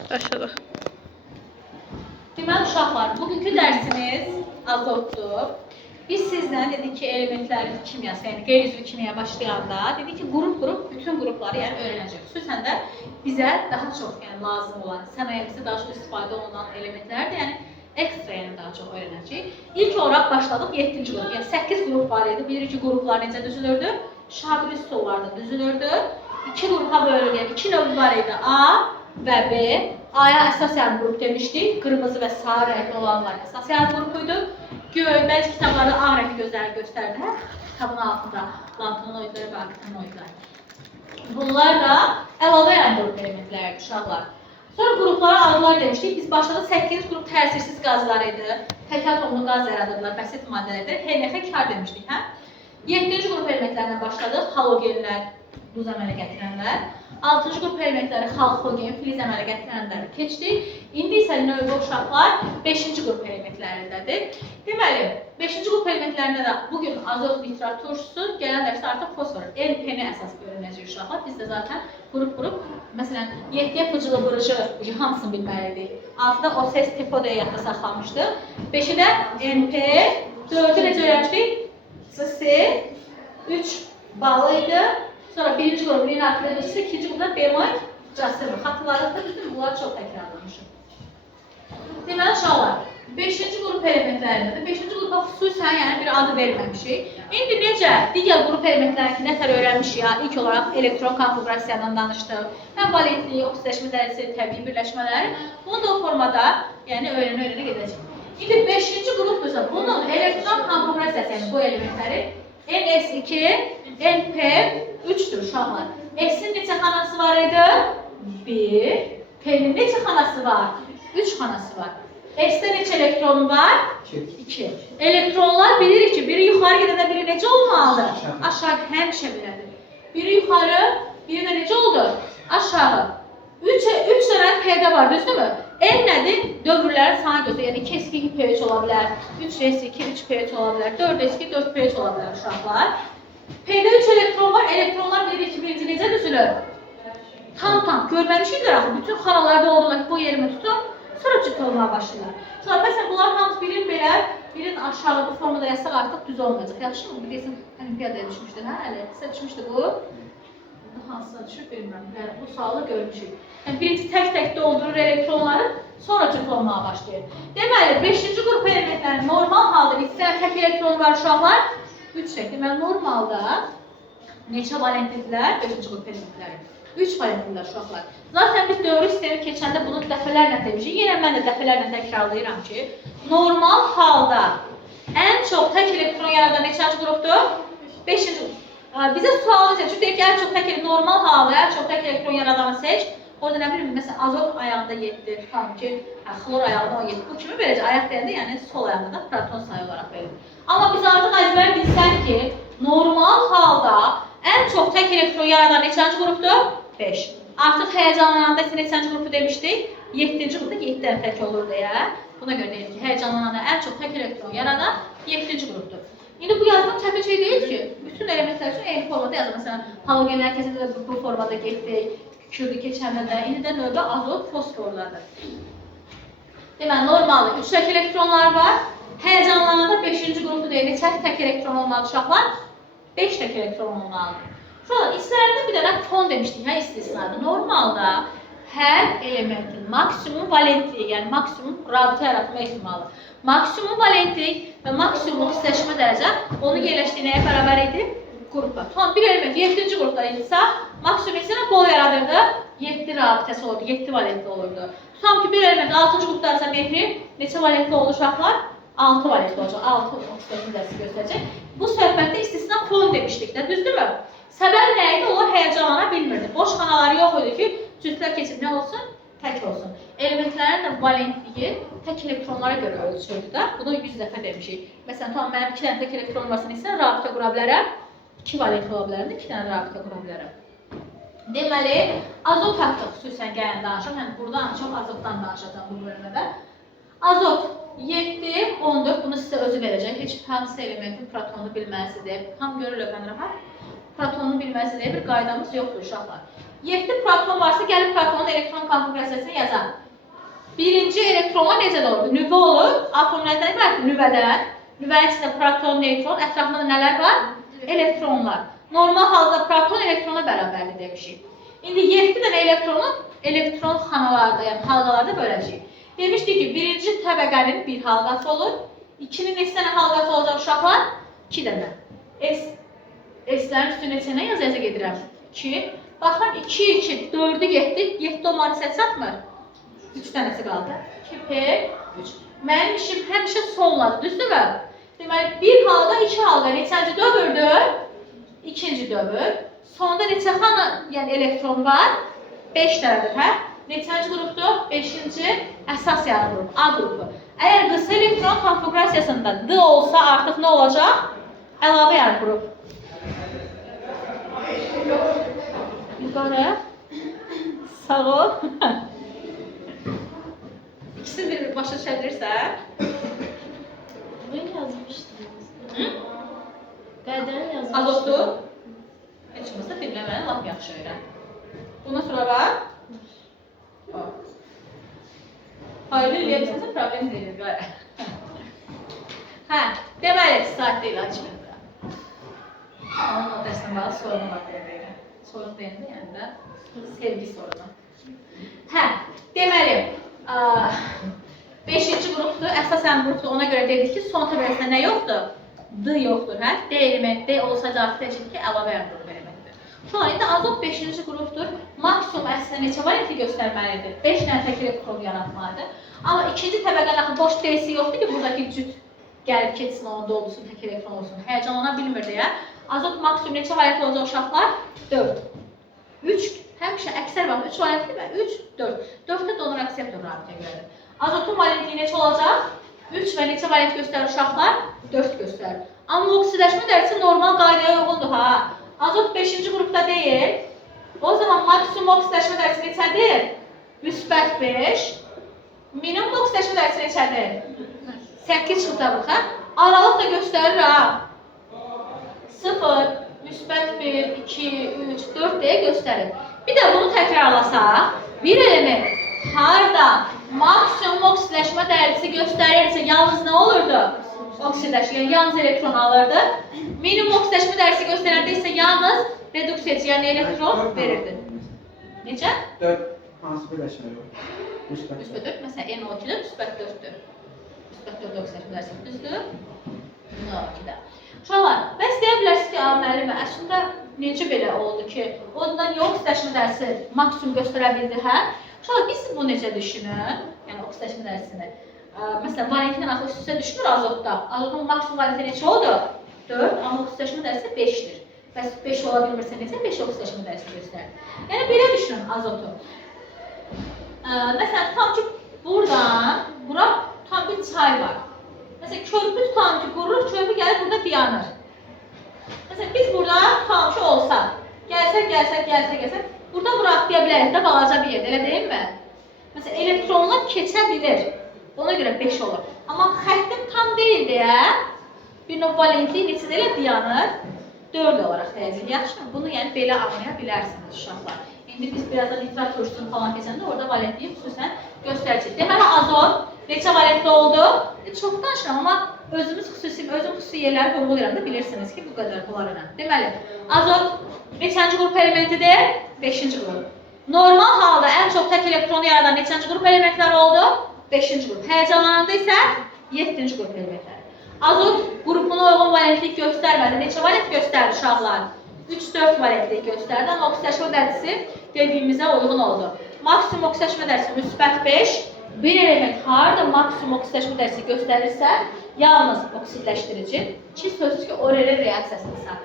Başladıq. Deməli uşaqlar, bugünkü dərsimiz azotdur. Biz sizlə dedik ki, elementlərin kimyası, yəni qeyri-üzvü kimyaya başlayanda dedik ki, qrup bütün qrupları yəni öyrənəcək. Xüsusən də bizə daha çox lazım olan, sənayemizdə daha çox istifadə olunan elementlərdir. Yəni ekstra daha çox öyrənəcəyik. İlk olaraq başladıq 7-ci qrup. Yəni 8 qrup var idi. Bilirik ki, qruplar necə düzülürdü? Şablon stollarda düzülürdü. 2 qrupa bölünür. Yəni 2 növ var idi. A və B. A'ya əsas qrup demişdik. Qırmızı və sarı rəngli olanlar əsas qrupuydu. Bəzi kitablarda A rəngi gözləri göstərdilər. Kitabın altında lantanoidlər və aktinoidlər. Bunlar da əlavə qrup elementlərdir uşaqlar. Sonra qruplara adlar demişdik. Biz başladıq 8 qrup təsirsiz qazlar idi. Tək atomlu qaz yaradırlar, bəsit maddələrdir. HNF kar demişdik, hə? 7-ci qrup elementlərindən başladıq. Halogenlər, duz əmələ gətirənlər. 6-cı qrup elementləri xalkogen, filiz əmələ gətirənləri keçdik. İndi isə növbə uşaqlar 5-ci qrup elementlərindədir. Deməli, 5-ci qrup elementlərində də bugün azot, nitrat turşusu, gələn dərsdə artıq fosfor, NP-ni əsas öyrənəcək uşaqlar. Biz də zaten qrup, məsələn, 7-yə fıcılı vırıcı hamısını bilməliydik. 6-da OSS tipodeyi yadda saxlamışdıq. 5-i də NP, 4-ü necə öyrənmişdik? C, 3 balı idi. Sonra birinci qrup linatlı edilirsə, ikinci qrupda bemol casırmı. Xatırlarında düzdür, bunları çox təkrarlamışım. Deməli uşaqlar, 5-ci qrup elementlərində də 5-ci qrupa xüsusən yəni bir adı verməmişik. İndi necə digər qrup elementlərini nətər öyrənmişik ya? İlk olaraq elektron konfigurasiyadan danışdıq. Mən valentliyi, oksidaşma dərəcəsi, təbii birləşmələri bunu da o formada yəni öyrənə gedəcək. İndi 5-ci qrupdursa bunun elektron konfigurasiyası yəni bu elementləri NS2, NP3'dür uşaqlar. S-in neçə xanası var idi? 1. P-nin neçə xanası var? 3 xanası var. S-də neçə elektron var? 2. Elektronlar bilirik ki, biri yuxarı gedəndə biri necə olmalıdır? Aşağı həmişə belədir. Biri yuxarı, biri də necə oldu? Aşağı. 3 dənə P-də var, düzdürmü? N nədir? Dövrləri sana göstərir. Yəni 2S2, 2P3 ola bilər, 3S2, 3P3 ola bilər, 4S2, 4P3 ola bilər uşaqlar. P-də 3 elektron var. Elektronlar bilir ki, birinci necə düzülür? Tam görməmişiklər axı. Bütün xanalarda olduğunda ki, bu yerimi tutun, sonra cüt olmağa başlayırlar. Sonra məsələn, bunların hamısı bilir belə, birin aşağı bu formada yazsaq artıq düz olmayacaq. Yaxşı mı? Bilirsin, olimpiyadaya düşmüşdür, hə? Əli, sizə düşmüşdü bu. Hansına düşüb bilmirəm. Yəni, bu sualı görmüşük. Yəni, birinci tək doldurur elektronları, sonra cüt olmağa başlayır. Deməli, 5-ci qrup elementlərin normal halda istəyən tək elektron var uşaqlar. 3 şəkil. Deməli, normalda neçə valentlidirlər? 5-ci qrup elementləri. 3 valentlidirlər uşaqlar. Zaten biz dövrü sistemi keçəndə bunu dəfələrlə demişik. Yenə mən də dəfələrlə təkrarlayıram ki, normal halda ən çox tək elektron yaradan neçənci qrupdur? 5-ci qrup. Bizə sual necə? Çünki deyək ki, ən çox normal halda ən çox tək elektron yaradanı seç. Orada nə bileyim, məsələn, azot ayağında 7, tam ki, xlor ayağında 17. Bu kimi verəcək? Ayaq deyəndə, yəni sol ayağında da proton sayı olaraq verilir. Amma biz artıq əzbər bilsən ki, normal halda ən çox tək elektron yaradan neçənci qrupdur? 5. Artıq həyəcanlananda neçənci qrupu demişdik? 7-ci qrupda 7 dənə tək olur deyə. Buna görə deyək ki, həyəcanlananda ən çox tək elektron yaradan 7-ci qrupdur. İndi bu yazdığım çətin şey deyil ki, bütün elementlər üçün eyni formada yazılır. Məsələn, halogenlər keçəndə də bu formada getdik, kükürdü keçəndə də, indi də növbə azot, fosforlardır. Deməli, normalda 3 tək elektronlar var. Həyəcanlananda 5-ci qrupu deyil, neçə tək elektron olmalı uşaqlar? 5 tək elektron olmalıdır. Şurada istərində bir dənə fon demişdik, hə istisnadır. Normalda hər elementin maksimum valentliyi, yəni maksimum rabitə yaratma ehtimalı, maksimum valentlik və maksimum oksidaşma dərəcə onu yerləşdiyi nəyə bərabər idi? Qrupa. Son bir element 7-ci qrupda idisə, maksimum içində qol yaradırdı, 7 rabitəsi olurdu, 7 valentli olurdu. Son ki bir element 6-cı qrupdaysa mehri neçə valentli oldu uşaqlar? 6 valentli olacaq, 6 oksidaşma dərəcəsi göstərəcək. Bu söhbətdə istisna fon demişdik də, düzdürmü? Səbəb nə idi? Onlar həyəcanlana bilmirdi. Boş xanaları yox idi ki, cütlər keçib nə olsun? Tək olsun. Elementlərin də valentliyi tək elektronlara görə ölçürdü də. Bunu 100 dəfə demişik. Məsələn, tamam, mənim 2 dənə tək elektron varsa neçə rabitə qura bilərəm? 2 valentli ola bilərəm, 2 dənə rabitə qura bilərəm. Deməli, azot haqqında xüsusən gələn danışam. Yəni, buradan çox azotdan danışacağım bu bölmədə. Azot 7, 14, bunu sizə özü verəcək. Heç hansı elementin protonunu bilməlisiniz. Tam görürlər, mən rahat. Protonunu bilməlisiniz deyə bir qaydamız yoxdur uşaqlar. 7 proton varsa gəlib protonun elektron konfigurasiyasını yazaq. Birinci elektronlar necə olur? Nüvə olur. Atom nədən ibarətdir? Nüvədən. Nüvənin içində proton, neutron, ətrafında nələr var? Elektronlar. Normal halda proton elektrona bərabərdir demişik. İndi 7 dənə elektronu elektron xanalarda, yəni halqalarda böləcəyik. Demişdik ki, birinci təbəqənin bir halqası olur. 2-nin neçə dənə halqası olacaq uşaqlar? 2 dənə. S-lərin üstü neçə dənə yazı gedirəm? 2. Baxın, 2, 2, 4-ü getdik. 7 olmanı səs atmır. 3 dənəsi qaldı. 2P3. Mənim işim həmişə sonladır, düzdürmü? Deməli, bir halqa, 2 halqa neçənci dövrdür? İkinci dövr. Sonda neçə xana, yəni elektron var? 5 dənədir, hə? Neçənci qrupdur? 5-ci əsas yarı qrup, A qrupu. Əgər qısa elektron konfigurasiyasında D olsa artıq nə olacaq? Əlavə yarı qrup. Yukarı. Sağ ol. İkisini bir başa düşebilirsən. Ben yazmıştım. Qaydani yazmıştım. Azotu. Heç olmasa dinləməni lap yaxşı öyrən. Bundan sonra var. Hayır, eləyəmsənsə problem deyil. Hə, deməli, saat deyil açmında. Onun notəsindən bağlı sorunu var deyil. Sorun deyildi, yəni də sevgi sorunu. Hə, deməli, 5-ci qrupdur, əsasən qrupdur, ona görə dedik ki, son təbələsində nə yoxdur? D yoxdur, hə? D element, D olsaydı artıq deyəcək ki, əlavə qrup elementdir. Sonra indi azot 5-ci qrupdur, maksimum əslində neçə variantı göstərməlidir? 5 dənə tək elektron yaratmalıdır. Amma ikinci təbəqənin axı boş D-si yoxdur ki, buradakı cüt gəlib keçsin, onun doldusun, tək elektron olsun. Həyəcanlana bilmir deyə. Azot maksimum neçə variantı olacaq uşaqlar? 4. 3, həmişə əksər var, 3 variantı və 3, 4. 4-də donor akseptor rabitə görədir. Azotun valentliyi neçə olacaq? 3 və neçə variant göstərir uşaqlar? 4 göstərir. Amma oksidləşmə dərsi normal qaydaya uyğundur, ha. Azot 5-ci qrupda deyil. O zaman maksimum oksidləşmə dərsi neçədir? Müsbət 5. Minimum oksidləşmə dərsi neçədir? 8 çıxdırıq, hə? Aralıq da göstərir, ha. 0, müsbət 1, 2, 3, 4 deyə göstərir. Bir də bunu təkrarlasaq, bir element harda maksimum oksidləşmə dərəcəsi göstərirsə, yalnız nə olurdu? Oksidləşmə, yəni yalnız elektron alırdı. Minimum oksidləşmə dərəcəsi göstərəndə isə yalnız reduksiya, yəni elektron verirdi. Necə? 4 hansı birləşmə yox? Müsbət 4, məsələn, NO2-də müsbət 4-dür. Müsbət 4 oksidləşmə dərəcəsi düzdür? NO2-də. Uşaqlar, bəs deyə bilərsiniz ki, müəllimə, əslində necə belə oldu ki, ondan niyə oksidləşmə dərsi maksimum göstərə bildi, hə? Uşaqlar, biz bunu necə düşünün? Yəni, oksidləşmə dərsini. Məsələn, valentliyin axı üst-üstə düşmür azotda. Azotun maksimum valentliyi neçə oldu? 4, amma oksidləşmə dərsi 5-dir. Bəs 5 ola bilmirsə, necə 5 oksidləşmə dərsi göstərir? Yəni, belə düşünün azotu. Məsələn, tutam ki, buradan, bura tutam bir çay var. Məsələn, körpü tutam ki, qurur, körpü gəlir, burada dayanır. Məsələn, biz buradan tutam ki, olsa, gəlsək, burada bura deyə bilərik də balaca bir yerdə, elə deyilmi? Məsələn, elektronlar keçə bilir. Ona görə 5 olur. Amma xəttim tam deyil deyə, bir növ valentliyi neçədə elə dayanır? 4 olaraq deyəcək. Yaxşı, bunu yəni belə anlaya bilərsiniz uşaqlar. İndi biz birazdan nitrat kursunu falan keçəndə orada valentliyi xüsusən göstərəcək. Deməli, azot neçə valentli oldu? Çox danışıram, amma özüm xüsusi yerləri vurğulayıram da bilirsiniz ki, bu qədər bunlar önemli. Deməli, azot neçənci qrup elementidir? 5-ci qrup. Normal halda ən çox tək elektronu yaradan neçənci qrup elementləri oldu? 5-ci qrup. Həyəcanlananda isə 7-ci qrup elementləri. Azot qrupuna uyğun valentlik göstərmədi. Neçə valent göstərdi uşaqlar? 3-4 valentlik göstərdi, amma oksidləşmə dərsi dediyimizə uyğun oldu. Maksimum oksidləşmə dərsi müsbət 5. Bir element harada maksimum oksidləşmə dərsi göstərirsə, yalnız oksidləşdirici, ki sözsüz ki, ORL reaksiyasındırsa.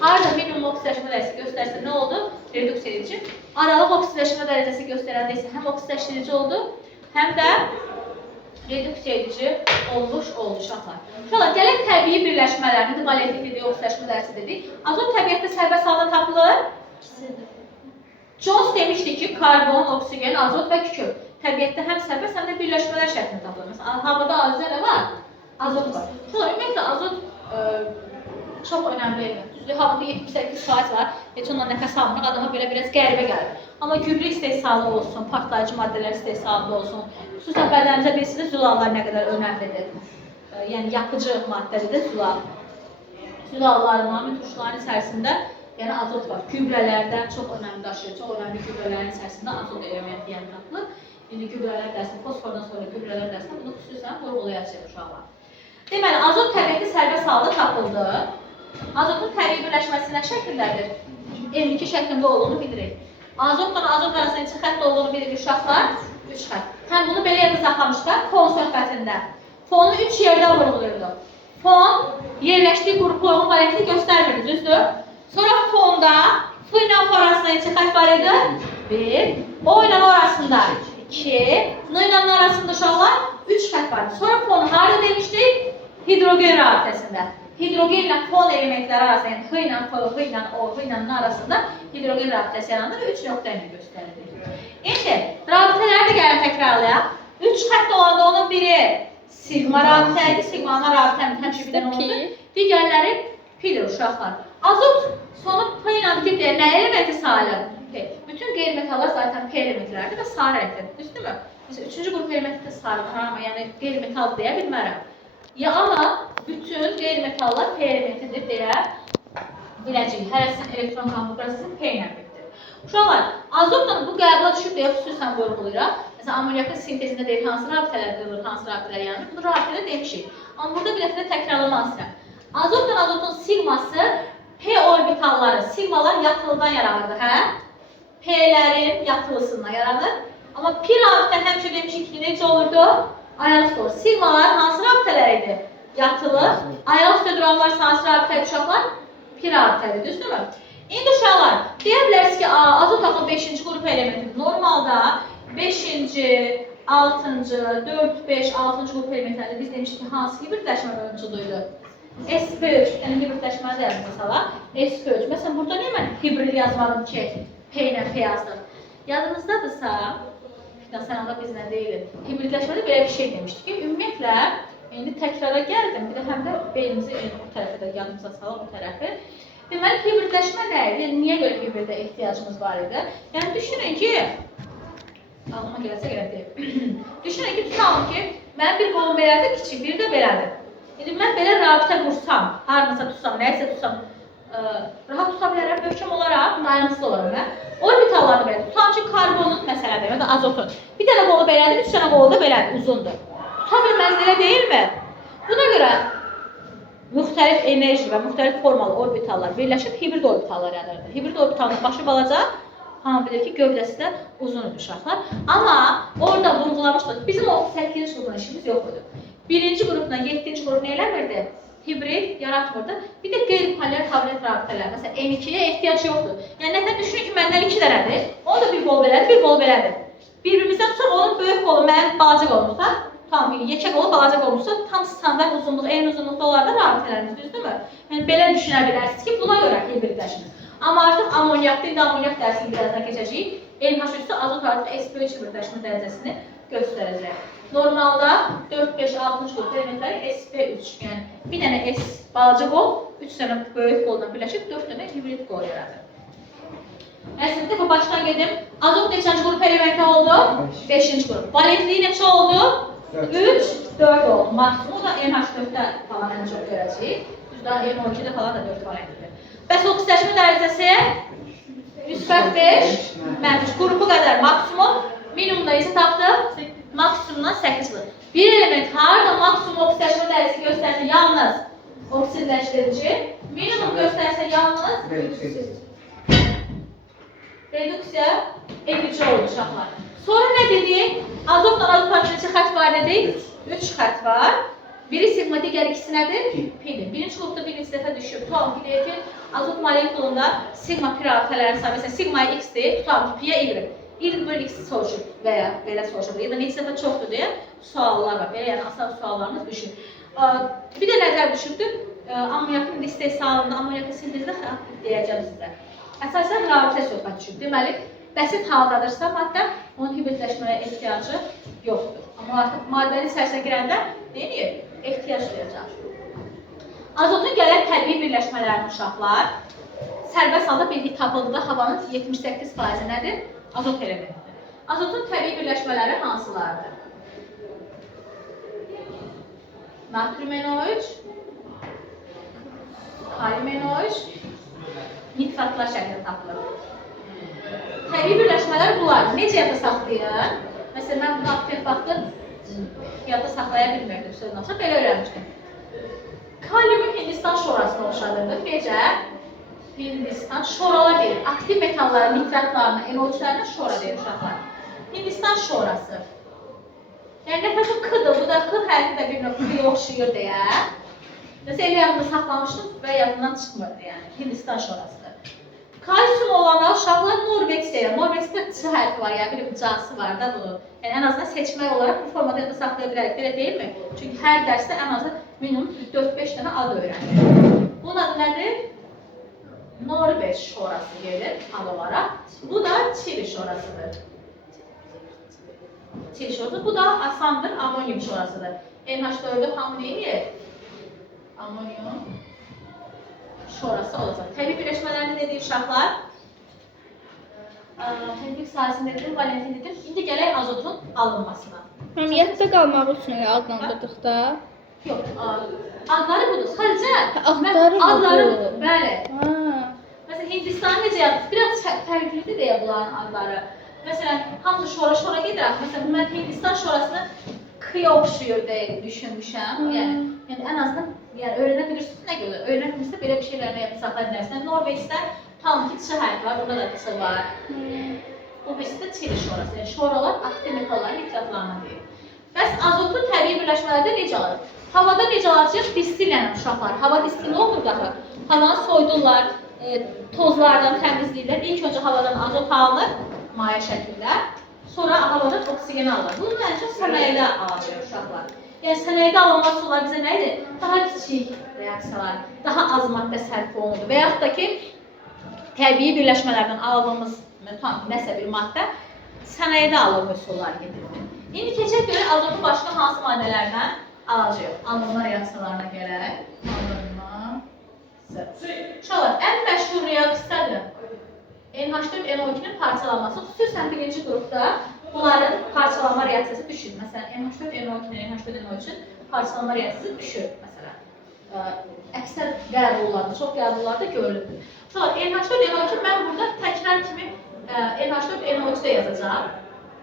Harada minimum oksidləşmə dərsi göstərsə nə oldu? Reduksiya edici. Aralıq oksidləşmə dərəcəsi göstərəndə isə həm oksidləşdirici oldu, həm də reduksiya edici olmuş oldu uşaqlar. Uşaqlar, gələk təbii birləşmələr, nədir valentlik dedik, oksidləşmə dərsi dedik. Azot təbiətdə sərbəst halda tapılır. Jones demişdi ki, karbon, oksigen, azot və kükürt. Təbiətdə həm sərbəst, həm də birləşmələr şəklində tapılır. Məsələn, havada azizə nə var? Azot var. Uşaqlar, ümumiyyətlə azot çox önəmli element. güclü. Havada 78% var. Heç ondan nəfəs almaq adama belə biraz qəribə gəlir. Amma gübrə istehsalı olsun, partlayıcı maddələr istehsalı olsun. Xüsusən bədənimizə bilirsiniz, zülallar nə qədər önəmlidir. Yəni yapıcı maddədir zülal. Zülalların, turşuların içərisində yəni azot var. Gübrələrdə çox önəmli daşıyır. Çox önəmli gübrələrin içərisində azot elementi yəni tapılır. İndi gübrələr dərsində, fosfordan sonra gübrələr dərsində bunu xüsusən vurğulayacaq uşaqlar. Deməli, azot təbiətdə sərbəst halda tapıldı. Azotun təbii birləşməsi nə şəklindədir? M2 şəklində olduğunu bilirik. Azotla azot arasında neçə xətt olduğunu bilirik uşaqlar? 3 xətt. Həm bunu belə izahlamışlar fon söhbətində. Fonu 3 yerdə vurğulayırdı. Fon yerləşdiyi qrupların variantını göstərmirdi, düzdür? Sonra fonda F ilə F arasında neçə xətt var idi? 1. O ilə arasında 2. N ilə arasında uşaqlar 3 xətt var. Sonra fonu harada demişdik? Hidrogen rabitəsində. Hidrogen ilə fon elementləri arasında, yəni H ilə F, H ilə O, H ilə N arasında hidrogen rabitəsi yaranır və 3 nöqtə ilə göstərilir. İndi rabitələri də gəlin təkrarlayaq. 3 xətt olanda onun biri sigma rabitədir, sigmanın rabitənin təmşibidən olunur. Digərləri pidir uşaqlar. Azot sonu P ilə bitib deyir, nə elementi sayılır? Bütün qeyri-metallar zaten P elementlərdir və sarı rəngdir, düzdürmü? Mesela 3-cü qrup elementi də sarıdır, amma yəni qeyri-metal deyə bilmərəm. Ya amma bütün qeyri-metallar P elementidir deyə biləcəyik. Hərəsinin elektron konfigurasiyası P ilə bitdir. Uşaqlar, azotla bu qəbula düşüb deyə xüsusən vurğulayıraq. Mesela amonyakın sintezində deyək, hansı rabitələr qırılır, hansı rabitələr yanır. Bunu rabitədə demişik. Amma burada bir dəfə də təkrarlamaq istəyirəm. Azotla azotun sigması P orbitalları, sigmalar yatılıdan yaranırdı, hə? P'lərin yatılısından yaranır. Amma pi rabitə həmişə demişik ki, necə olurdu? Ayaq üstü olur. Sigmalar hansı rabitələr idi? Yatılı. Ayaq üstü duranlar hansı rabitə uşaqlar? Pi rabitədir, düzdürmü? İndi uşaqlar, deyə bilərsiniz ki, azot axı 5-ci qrup elementidir. Normalda 5-ci, 6-cı, 4, 5, 6-cı qrup elementlərdə biz demişik ki, hansı hibridləşmə mövcuduydu? SP3, yəni hibridləşməni də yazımıza salaq. SP3. Məsələn, burada niyə mən hibrid yazmadım ki, P ilə P yazdım? Yadınızdadırsa, sən onda bizlə deyilir. Hibridləşmədə belə bir şey demişdik ki, ümumiyyətlə, indi təkrara gəldim, bir də həm də beynimizi o tərəfə də yadımıza salaq, o tərəfi. Deməli, hibridləşmə nə idi? Niyə görə hibridə ehtiyacımız var idi? Yəni, düşünün ki, ağlıma gəlsə görə deyim. Düşünün ki, tutalım ki, mənim bir qolum belədir, kiçik, biri də belədir. İndi mən belə rabitə qursam, harınasa tutsam, nəyəsə tutsam, rahat tuta bilərəm, möhkəm olaraq, dayanıqsız olaram mən. Orbitalları belə tutam ki, karbonun məsələdir, ya da azotun. Bir dənə qolu belədir, 3 dənə qolu da belədir, uzundur. Tuta bilməz elə deyilmi? Buna görə müxtəlif enerji və müxtəlif formalı orbitallar birləşib hibrid orbitallar yaradırdı. Hibrid orbitalın başı balaca, hamı bilir ki, gövdəsi də uzun uşaqlar. Amma orada vurğulamışdıq, bizim o 8-ci qrupla işimiz yox idi. 1-ci qrupla 7-ci qrup nə eləmirdi? Hibrid yaratmırdı. Bir də qeyri-polyar tablet rabitələr. Məsələn, M2-yə ehtiyac yoxdur. Yəni, nədən düşünün ki, məndən 2 dənədir. Onun da bir qol belədir, bir qol belədir. Bir-birimizdən tutsaq, onun böyük qolu, mənim balaca qolumuzda, tam yekə qolu, balaca qolumuzda, tam standart uzunluq, eyni uzunluqda olardı rabitələrimiz, düzdürmü? Yəni, belə düşünə bilərsiniz ki, buna görə hibridləşir. Amma artıq amonyakda, indi amonyak dərsini birazdan keçəcəyik. NH üstü azot artıq SP3 hibridləşmə dərəcəsini göstərəcək. Normalda 4, 5, 6-cı qrup elementləri SP3, yəni bir dənə S balaca qol, 3 dənə böyük qoldan birləşib 4 dənə hibrid qol yaradır. Əslində dəfə başdan gedim. Azot neçənci qrup elementi oldu? 5-ci qrup. Valentliyi neçə oldu? 3, 4 oldu. Maksimum da NH4-də falan ən çox görəcəyik. Düzdür, NO2-də falan da 4 valentlidir. Bəs oksidaşma dərəcəsi 145, qrupu qədər maksimum, minimumda isə tapdı, maksimumdan 8 qrup. Bir element harada maksimum oksidaşma dərəcəsi göstərsə yalnız oksidləşdirici, minimum göstərsə yalnız reduksiya edici olur uşaqlar. Sonra nə dedik? Azotla azot parçasında neçə xətt var dedik? 3 xətt var. Biri sigma, digər ikisi nədir? Pidir. Birinci qrupda bir neçə dəfə düşüb. Tutalım ki, deyək ki, azot molekulunda sigma pi rabitələri sayı, məsələn, sigma x-dir, tutalım ki, piyə y. Y bölü x soruşur və ya belə soruşur. Ya da neçə dəfə çoxdur deyə suallar var. Belə yəni asan suallarınız düşür. Bir də nələr düşübdür? Amonyakın istehsalında, amonyakın sintezində deyəcəm sizə. Əsasən rabitə söhbət düşüb. Deməli, bəsit haldadırsa maddə, onun hibridləşməyə ehtiyacı yoxdur. Amma artıq maddənin içərisinə girəndə deyir, ehtiyac duyacaq. Azotun gələn təbii birləşmələrini uşaqlar sərbəst halda bildik tapıldıqda havanın 78% nədir? Azot elementidir. Azotun təbii birləşmələri hansılardır? Natrium NO3, kalium NO3, nitratlar şəklində tapılır. Təbii birləşmələr bunlar. Necə yadda saxlayın? Məsələn, mən bunu aktiv vaxtı yadda saxlaya bilmirdim sözün olsa, belə öyrənmişdim. Kaliumu Hindistan şorasına oxşadırdı. Necə? Hindistan şoralar deyil. Aktiv metalların, nitratlarına, NO3'lərinə şora deyil uşaqlar. Hindistan şorası. Yəni, nəfəsə K-dır, bu da K hərfi də bir nöqtəyə oxşayır deyə. Mesela elə yadımda saxlamışdım və yadımdan çıxmırdı yəni. Hindistan şorasıdır. Kalsium olanlar uşaqlar Norveç deyir. Norveçdə C hərfi var, yəni bir C-sı var da bunun. Yəni en azından seçmək olaraq bu formada da saxlaya bilərik, belə deyilmi? Çünki hər dərsdə en azı minimum 4-5 dənə ad öyrənilir. Bunun adı nədir? Norveç şorası gelir ad olaraq. Bu da Çili şorasıdır. Çili şorası. Bu da asandır, amonyum şorasıdır. NH4'ü hamı neyir? Amonyum şorası olacaq. Təbii birləşmələrini dedik uşaqlar. Təbii sayəsində valentinlidir. İndi gələk azotun alınmasına. Ümumiyyətlə qalmaq üçün adlandırdıq da. Yox, adları budur. Sadəcə adları budur. Bəli. Məsələn, Hindistanı necə yazılır? Biraz fərqlidir deyə bunların adları. Məsələn, hamısı şora gedirək. Məsələn, mən Hindistan şorasını K-ya oxşuyur deyə düşünmüşəm. Yəni ən azından öyrənə bilirsiniz nə görə? Öyrənə bilirsə belə bir şeylərlə yapıb saxlaya bilərsiniz. Norveçdə tam ki C hərfi var, burada da C var. Bu birisi də Çili şorası. Yəni şoralar aktiv metalların nitratlarına deyil. Bəs azotun təbii birləşmələrdə necə alır? Havada necə alacaq? Distillə uşaqlar. Hava distilli olur daha. Havanı soydurlar, tozlardan təmizləyirlər. İlk öncə havadan azot alınır, maya şəklində. Sonra havadan oksigen alınır. Bunu ən çox sənayedə alacaq uşaqlar. Yəni sənayedə alınma sular bizə nə idi? Daha kiçik reaksiyalar, daha az maddə sərf olunurdu. Və yaxud da ki, təbii birləşmələrdən aldığımız nəsə bir maddə sənayedə alınmış sular gedirdi. İndi keçək görə azotun başqa hansı maddələrdən alacaq? Alınma reaksiyalarına gələk. Uşaqlar, ən məşhur reaksiyadır NH4NO2-nin parçalanması. Xüsusən birinci qrupda bunların parçalanma reaksiyası düşür. Məsələn, NH4NO2-nin NH4NO3-ün parçalanma reaksiyası düşür. Məsələn, əksər qəbullarda, çox qəbullarda görülür. NH4NO2 mən burada təkrar kimi NH4NO3-də yazacağım.